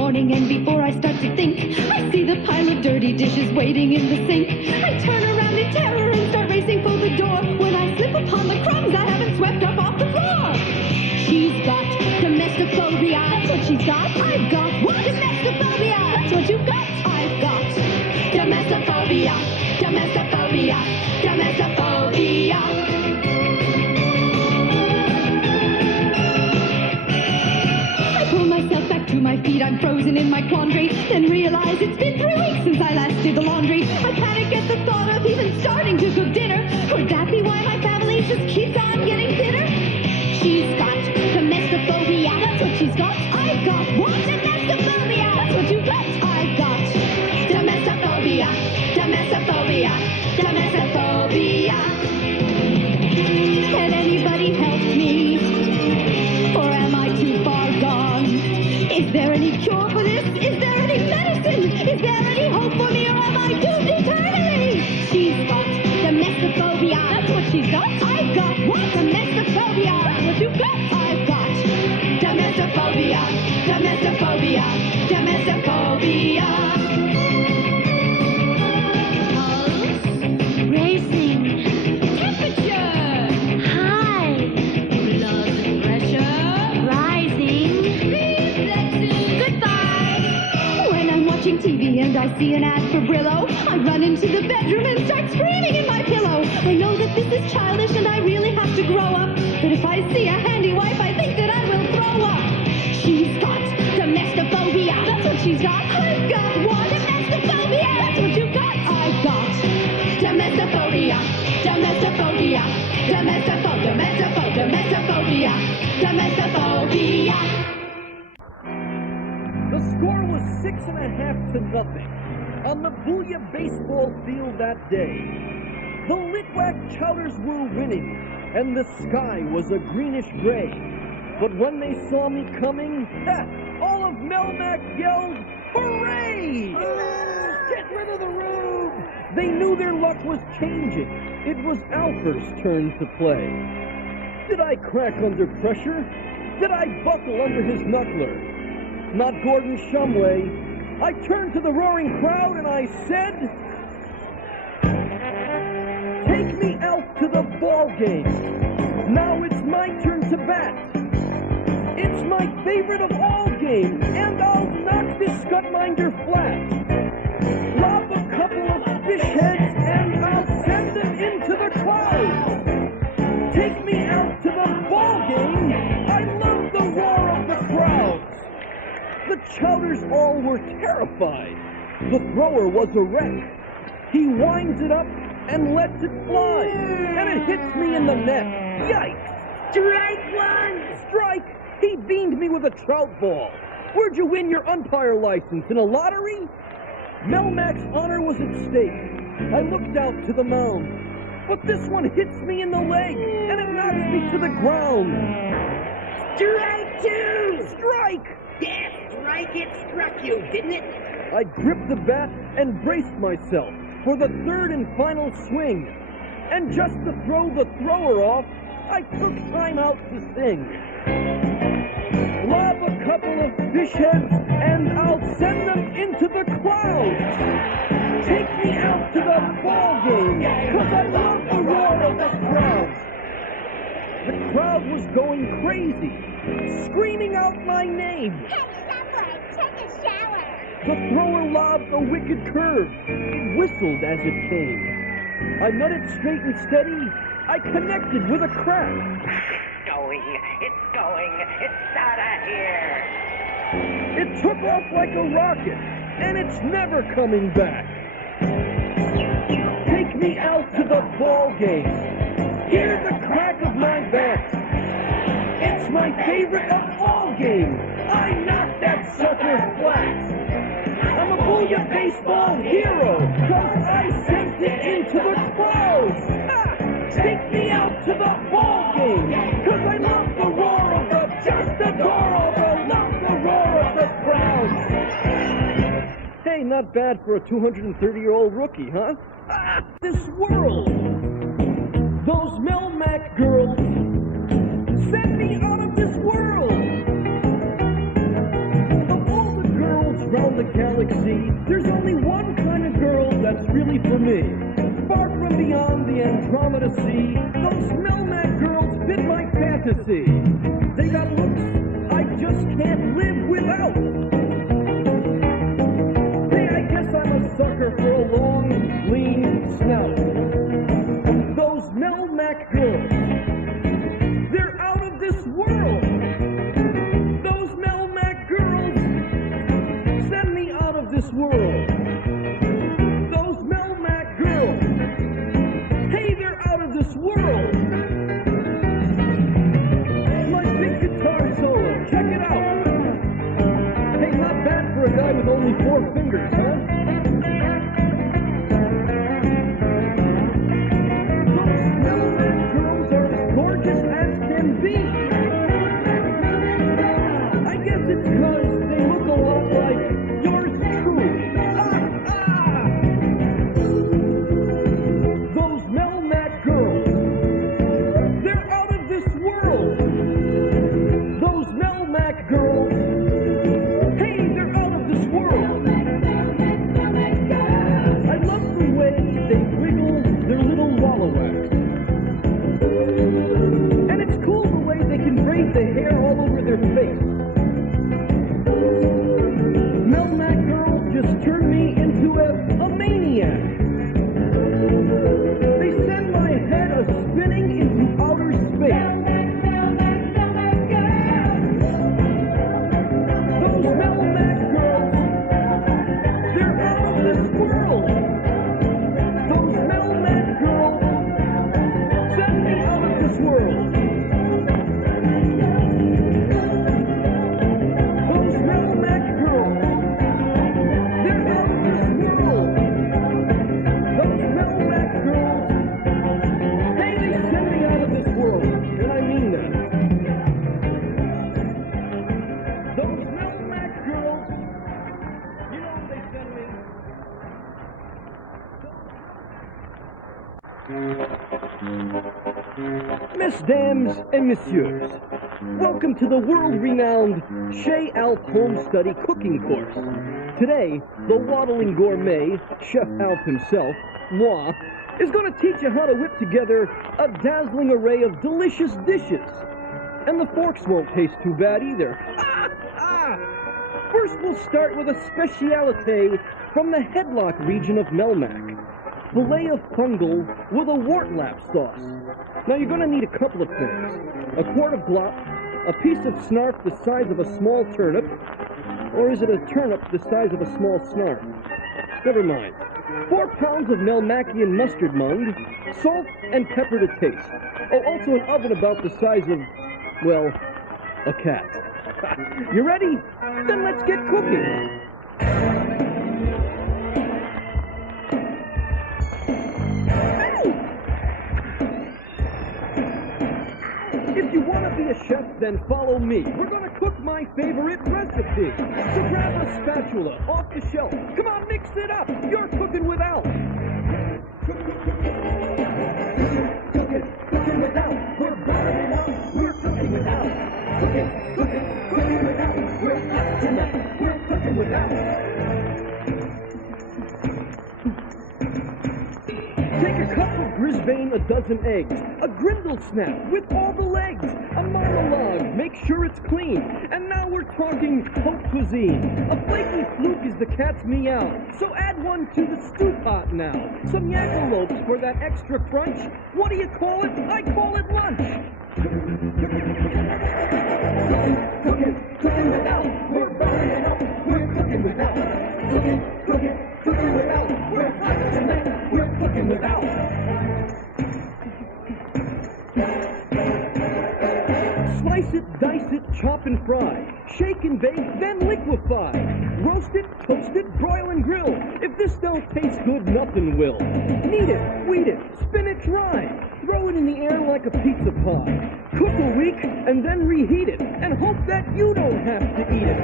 And before I start to think, I see the pile of dirty dishes waiting in the sink. I turn around in terror and start racing for the door when I slip upon the crumbs I haven't swept up off the floor. She's got domestrophobia. That's what she's got. I've got what? Domestrophobia. That's what you've got. I've got domestrophobia. Domestrophobia. Domestrophobia. To my feet, I'm frozen in my quandary, then realize it's been 3 weeks since I last did the laundry. I panic at the thought of even starting to cook dinner. Could that be why my family just keeps on getting thinner? She's got domestrophobia. That's what she's got. I've got what? Domestrophobia. That's what you got. I've got domestrophobia. Domestrophobia. Domestrophobia. Can anybody help me? Or am I too far gone? Is there any cure for this? Is there any medicine? Is there any hope for me, or am I doomed eternally? She's got domestrophobia. That's what she's got. I've got what? Domestrophobia. That's what you've got. I've got domestrophobia. Domestrophobia. Domestrophobia. Pulse racing. Temperature high. Blood pressure rising. Goodbye. When I'm watching TV and I see an ad for Brillo, I run into the bedroom and start screaming in my pillow. I know that this is childish and I really have to grow up, but if I see a handy wife, I think that I will throw up. She's got domestrophobia. That's what she's got. I've got what? Domestrophobia. That's what you've got. I've got domestrophobia. Domestrophobia. Domestrophobia. Domestrophobia. Domestrophobia. The score was 6.5 to nothing on the Booyah baseball field that day. The Litwack Chowders were winning, and the sky was a greenish gray. But when they saw me coming, all of Melmac yelled, "Hooray! Get rid of the room!" They knew their luck was changing. It was Alfer's turn to play. Did I crack under pressure? Did I buckle under his knuckler? Not Gordon Shumway. I turned to the roaring crowd and I said, "Take me out to the ball game. Now it's my turn to bat. It's my favorite of all games, and I'll knock this scutminder flat. Lob a couple of fish heads, and I'll send them into the clouds. Take me out to the ball game. I love the roar of the crowds." The Chowders all were terrified. The thrower was a wreck. He winds it up and lets it fly, and it hits me in the net. Yikes! Strike one! Strike! He beamed me with a trout ball. Where'd you win your umpire license? In a lottery? Melmac's honor was at stake. I looked out to the mound, but this one hits me in the leg, and it knocks me to the ground. Strike two! Strike! Yeah, strike, it struck you, didn't it? I gripped the bat and braced myself for the third and final swing. And just to throw the thrower off, I took time out to sing. Lob a couple of fish heads, and I'll send them into the clouds. Take me out to the ball game, 'cause I love the roar of the crowd. The crowd was going crazy, screaming out my name. Hey, someone, take a shower. The thrower lobbed a wicked curve. It whistled as it came. I met it straight and steady. I connected with a crack. It's going, it's out of here. It took off like a rocket, and it's never coming back. Take me out to the ball game. Hear the crack of my bat. It's my favorite of all games. I knocked that sucker flat. I'm a Booyah baseball hero, 'cause I sent it into the clouds. Ha! Take me out to the ball game, 'cause I love the roar of the, just adorable, love the roar of the crowds. Hey, not bad for a 230-year-old rookie, huh? Ah, this world! Those Melmac girls sent me out of this world! Of all the girls round the galaxy, there's only one kind of girl that's really for me. Far from beyond the Andromeda Sea, those Melmac girls fit my fantasy. They got looks I just can't live without. Hey, I guess I'm a sucker for a long, lean snout. Those Melmac girls, they're out of this world. Those Melmac girls send me out of this world. Those Melmac girls, hey, they're out of this world. Mesdames and messieurs, welcome to the world-renowned Chez ALF Home Study Cooking Course. Today, the waddling gourmet, Chef ALF himself, moi, is going to teach you how to whip together a dazzling array of delicious dishes. And the forks won't taste too bad either. First, we'll start with a specialité from the Headlock region of Melmac. Filet of fungal with a wartlap sauce. Now you're going to need a couple of things. A quart of glop, a piece of snarf the size of a small turnip, or is it a turnip the size of a small snarf? Never mind. 4 pounds of Melmacian mustard mung, salt and pepper to taste. Oh, also an oven about the size of, well, a cat. You ready? Then let's get cooking. If you want to be a chef, then follow me. We're going to cook my favorite recipe. So grab a spatula off the shelf. Come on, mix it up. You're cooking with ALF. Cooking with ALF. We're burning up. We're cooking with ALF. Cooking with ALF. We're hot tonight. We're cooking with ALF. Take a cup of Brisbane, a dozen eggs, a grindle snap with all the legs, a marmalade, make sure it's clean. And now we're talking haute cuisine. A flaky fluke is the cat's meow, so add one to the stew pot now. Some yackalopes for that extra crunch. What do you call it? I call it lunch. Cooking with ALF. We're burning it up. We're cooking with ALF. Cooking with ALF. We're hot tonight. We're cooking with ALF. Slice it, dice it, chop and fry. Shake and bake, then liquefy. Roast it, toast it, broil and grill. If this don't taste good, nothing will. Knead it, weed it, spinach rye. Throw it in the air like a pizza pie. Cook a week and then reheat it. And hope that you don't have to eat it.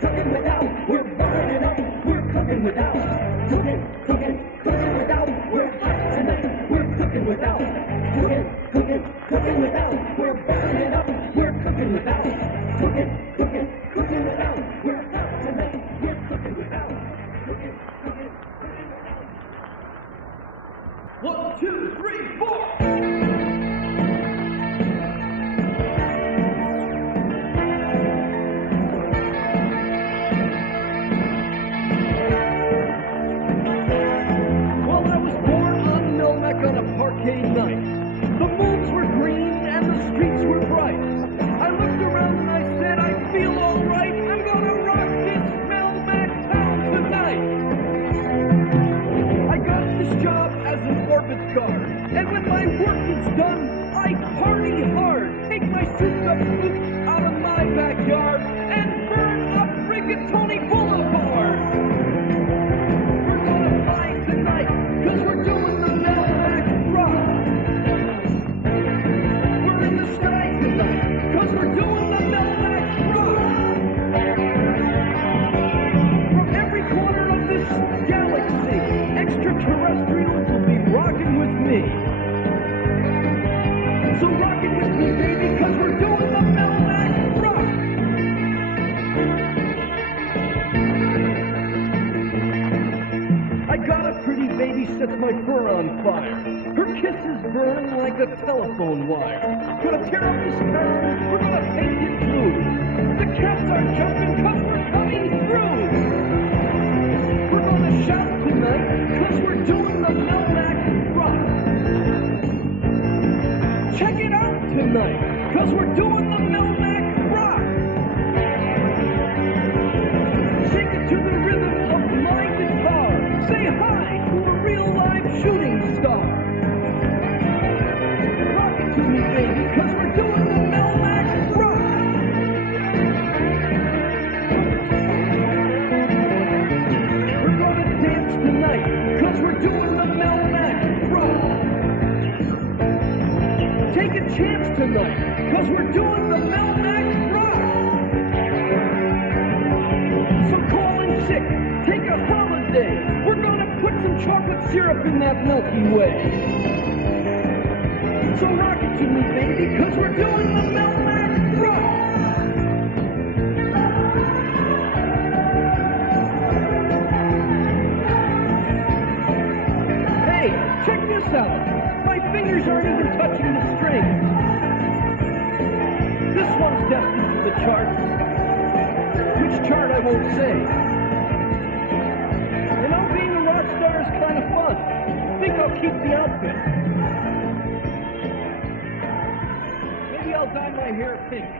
Cooking with ALF. We're burning up. We're cooking with ALF. Cooking with ALF. We're hot tonight. We're cooking with ALF. Cooking with ALF. We're burning up. We're cooking with ALF. Cooking with ALF. We're hot tonight. We're cooking with ALF. Cooking with ALF. 1, 2, 3, 4. On a parquet night. The moons were green and the streets were bright. I looked around and I said, I feel all right. I'm gonna rock this Melmac town tonight. I got this job as an orbit guard, and when my work is done, I party hard. Take my souped-up boots out of my backyard and burn up Rigatoni Boulevard. We're gonna fly tonight, 'cause we're doing the Melmac rock. We're in the sky tonight, 'cause we're doing the Melmac rock. From every corner of this galaxy, extraterrestrials will be rocking with me. So rock it with me, baby, 'cause we're doing the Melmac rock. I got a pretty baby, sets my fur on fire. Her kisses burn like a telephone wire. Gonna tear up this town, we're gonna paint it blue. The cats are jumping 'cause we're coming through. We're gonna shout tonight 'cause we're doing the Melmac rock. Check it out tonight 'cause we're doing the Melmac rock. Shake it to the rhythm of my guitar. Say hi to a real live shooting star. Rock it to me, baby, 'cause we're doing the Melmac rock. We're gonna dance tonight, 'cause we're doing the Melmac rock. Take a chance tonight, 'cause we're doing the Melmac rock. So call in sick, take a holiday. We're chocolate syrup in that Milky Way. So rock it to me, baby, cause we're doing the Melmac rock. Hey, check this out. My fingers aren't even touching the strings. This one's destined for the charts. Which chart I won't say. You know, being a rock star is kind of fun. I think I'll keep the outfit. Maybe I'll dye my hair pink.